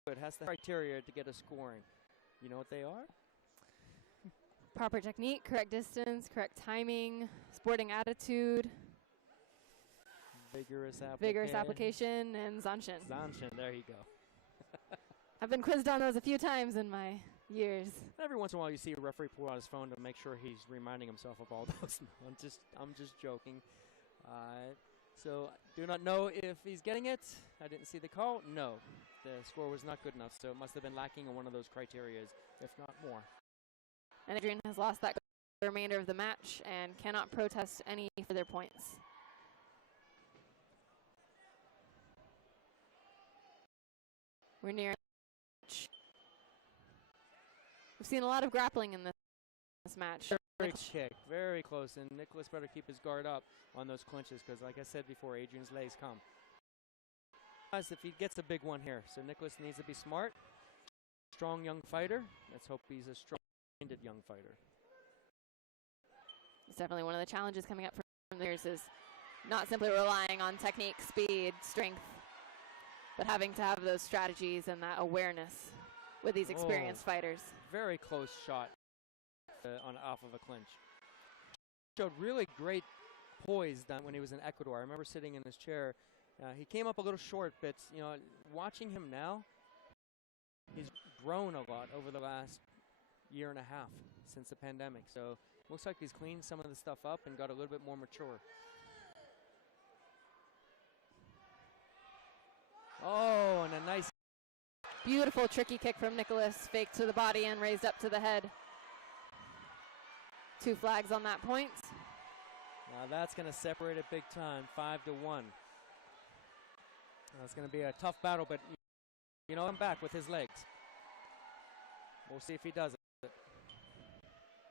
It has the criteria to get a scoring. You know what they are? Proper technique, correct distance, correct timing, sporting attitude, vigorous application, and zanshin. Zanshin, there you go. I've been quizzed on those a few times in my years. Every once in a while, you see a referee pull out his phone to make sure he's reminding himself of all those. I'm just joking. So do not know if he's getting it. I didn't see the call. No, the score was not good enough, so it must have been lacking in one of those criteria, if not more. And Adrian has lost that the remainder of the match and cannot protest any further points. We're near. We've seen a lot of grappling in this match. Very close, and Nicholas better keep his guard up on those clinches because, like I said before, Adrian's legs come. If he gets a big one here, so Nicholas needs to be smart. Strong young fighter. Let's hope he's a strong-minded young fighter. It's definitely one of the challenges coming up from the years is not simply relying on technique, speed, strength, but having to have those strategies and that awareness with these experienced fighters. Very close shot off of a clinch. Showed really great poise when he was in Ecuador. I remember sitting in his chair. He came up a little short, but watching him now, he's grown a lot over the last 1.5 years since the pandemic. So looks like he's cleaned some of the stuff up and got a little bit more mature. Oh, and a nice, beautiful tricky kick from Nicholas. Fake to the body and raised up to the head. 2 flags on that point. Now that's going to separate it big time, 5-1. It's going to be a tough battle, but I'm back with his legs. We'll see if he does it.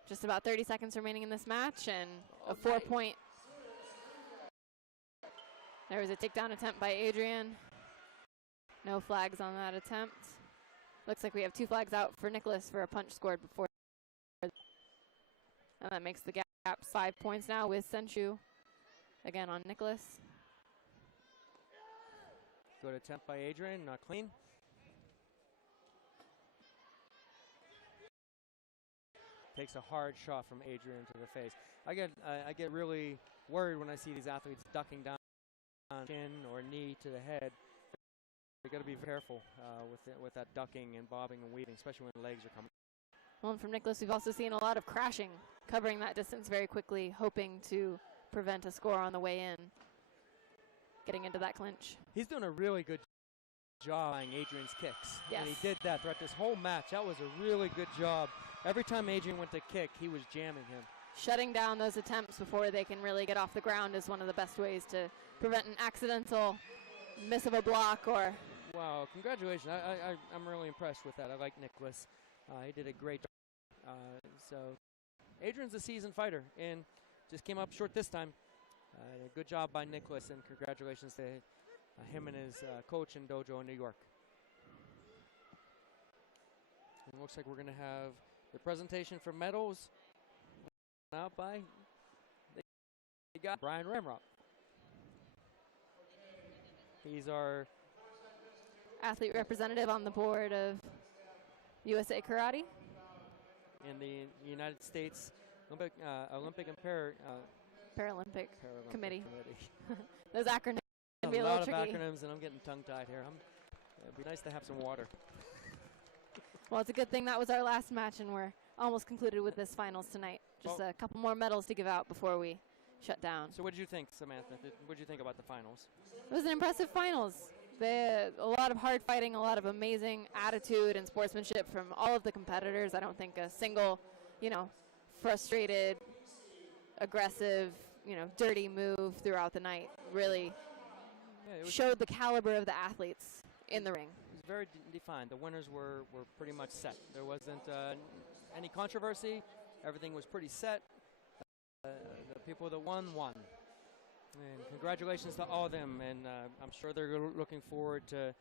Just about 30 seconds remaining in this match, and a 4-point. There was a takedown attempt by Adrian. No flags on that attempt. Looks like we have 2 flags out for Nicholas for a punch scored before. And that makes the gap 5 points now with Senshu. Again on Nicholas. Good attempt by Adrian, not clean. Takes a hard shot from Adrian to the face. I get really worried when I see these athletes ducking down chin or knee to the head. You got to be careful with that ducking and bobbing and weaving, especially when the legs are coming. Well, and from Nicholas, we've also seen a lot of crashing, covering that distance very quickly, hoping to prevent a score on the way in, getting into that clinch. He's doing a really good job on Adrian's kicks. Yes. And he did that throughout this whole match. That was a really good job. Every time Adrian went to kick, he was jamming him. Shutting down those attempts before they can really get off the ground is one of the best ways to prevent an accidental miss of a block or... Wow, congratulations. I'm really impressed with that. I like Nicholas. He did a great job. So Adrian's a seasoned fighter and just came up short this time. Good job by Nicholas, and congratulations to him and his coach and dojo in New York. It looks like we're going to have the presentation for medals out by the guy, Brian Ramrock. He's our athlete representative on the board of USA Karate. In the United States Olympic and Paralympic Committee. Committee. Those acronyms can be a little tricky. A lot of acronyms, and I'm getting tongue-tied here. It'd be nice to have some water. Well, it's a good thing that was our last match, and we're almost concluded with this finals tonight. Just a couple more medals to give out before we shut down. So what did you think, Samantha? What did you think about the finals? It was an impressive finals. A lot of hard fighting, a lot of amazing attitude and sportsmanship from all of the competitors. I don't think a single, frustrated, aggressive, dirty move throughout the night really showed the caliber of the athletes in the ring. It was very defined. The winners were pretty much set. There wasn't any controversy. Everything was pretty set. The people that won. And congratulations to all of them, and I'm sure they're looking forward to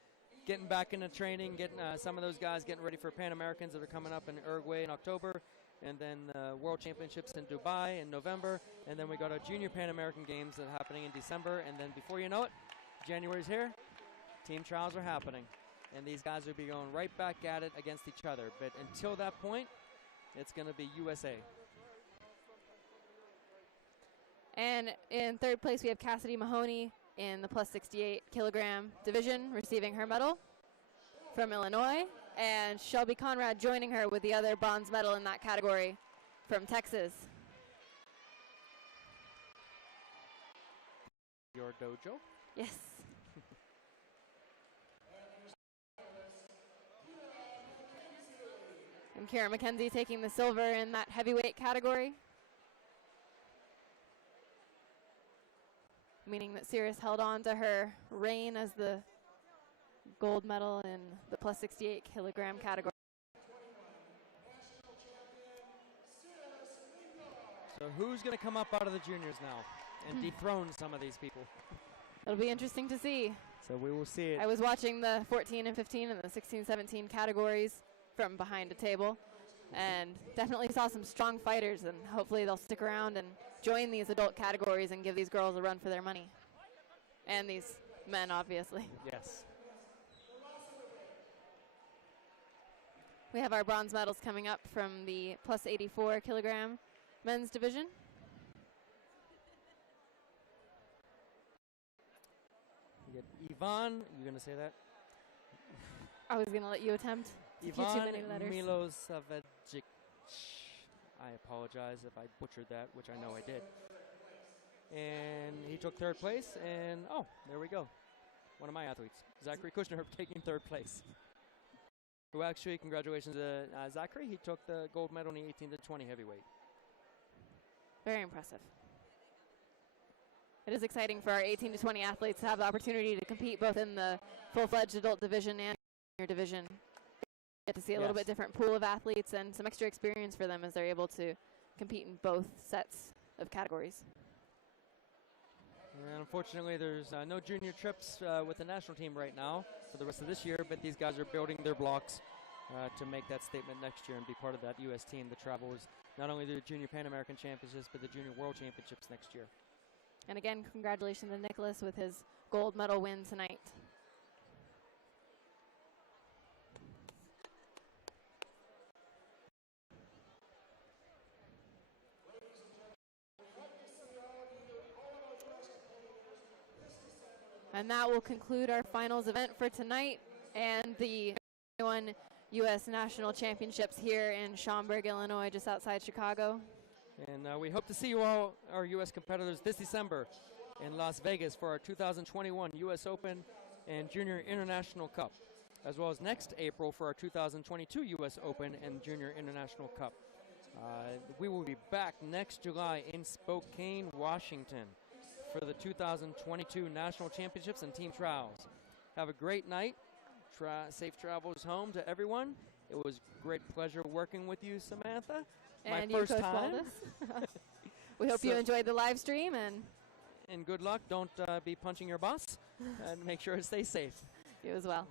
getting back into training, getting some of those guys getting ready for Pan Americans that are coming up in Uruguay in October, and then World Championships in Dubai in November, and then we got our Junior Pan American Games that are happening in December, and then before you know it, January's here, team trials are happening, and these guys will be going right back at it against each other. But until that point, it's going to be USA. And in third place, we have Cassidy Mahoney in the plus 68 kilogram division, receiving her medal from Illinois. And Shelby Conrad joining her with the other bronze medal in that category from Texas. Your dojo? Yes. And Kira McKenzie taking the silver in that heavyweight category. Meaning that Sirius held on to her reign as the gold medal in the plus 68 kilogram category. So who's going to come up out of the juniors now and dethrone some of these people? It'll be interesting to see. So we will see it. I was watching the 14 and 15 and the 16, 17 categories from behind a table and definitely saw some strong fighters, and hopefully they'll stick around and join these adult categories and give these girls a run for their money. And these men, obviously. Yes. We have our bronze medals coming up from the plus 84 kilogram men's division. You get Ivan, you going to say that? I was going to let you attempt. It's a few too many letters. Milosevic. I apologize if I butchered that, which I know I did. And he took third place, and there we go. One of my athletes, Zachary Kushner, taking third place. Well, actually, congratulations to Zachary. He took the gold medal in the 18 to 20 heavyweight. Very impressive. It is exciting for our 18 to 20 athletes to have the opportunity to compete both in the full-fledged adult division and junior division. Get to see a little bit different pool of athletes and some extra experience for them as they're able to compete in both sets of categories. And unfortunately, there's no junior trips with the national team right now for the rest of this year, but these guys are building their blocks to make that statement next year and be part of that U.S. team that travels not only the Junior Pan American Championships, but the Junior World Championships next year. And again, congratulations to Nicholas with his gold medal win tonight. And that will conclude our finals event for tonight and the 21 U.S. National Championships here in Schaumburg, Illinois, just outside Chicago. And we hope to see you all, our U.S. competitors, this December in Las Vegas for our 2021 U.S. Open and Junior International Cup, as well as next April for our 2022 U.S. Open and Junior International Cup. We will be back next July in Spokane, Washington for the 2022 National Championships and Team Trials. Have a great night. Safe travels home to everyone. It was great pleasure working with you, Samantha. And My first Coach time. Baldus. We hope you enjoyed the live stream, and good luck. Don't be punching your boss, and make sure to stay safe. you as well.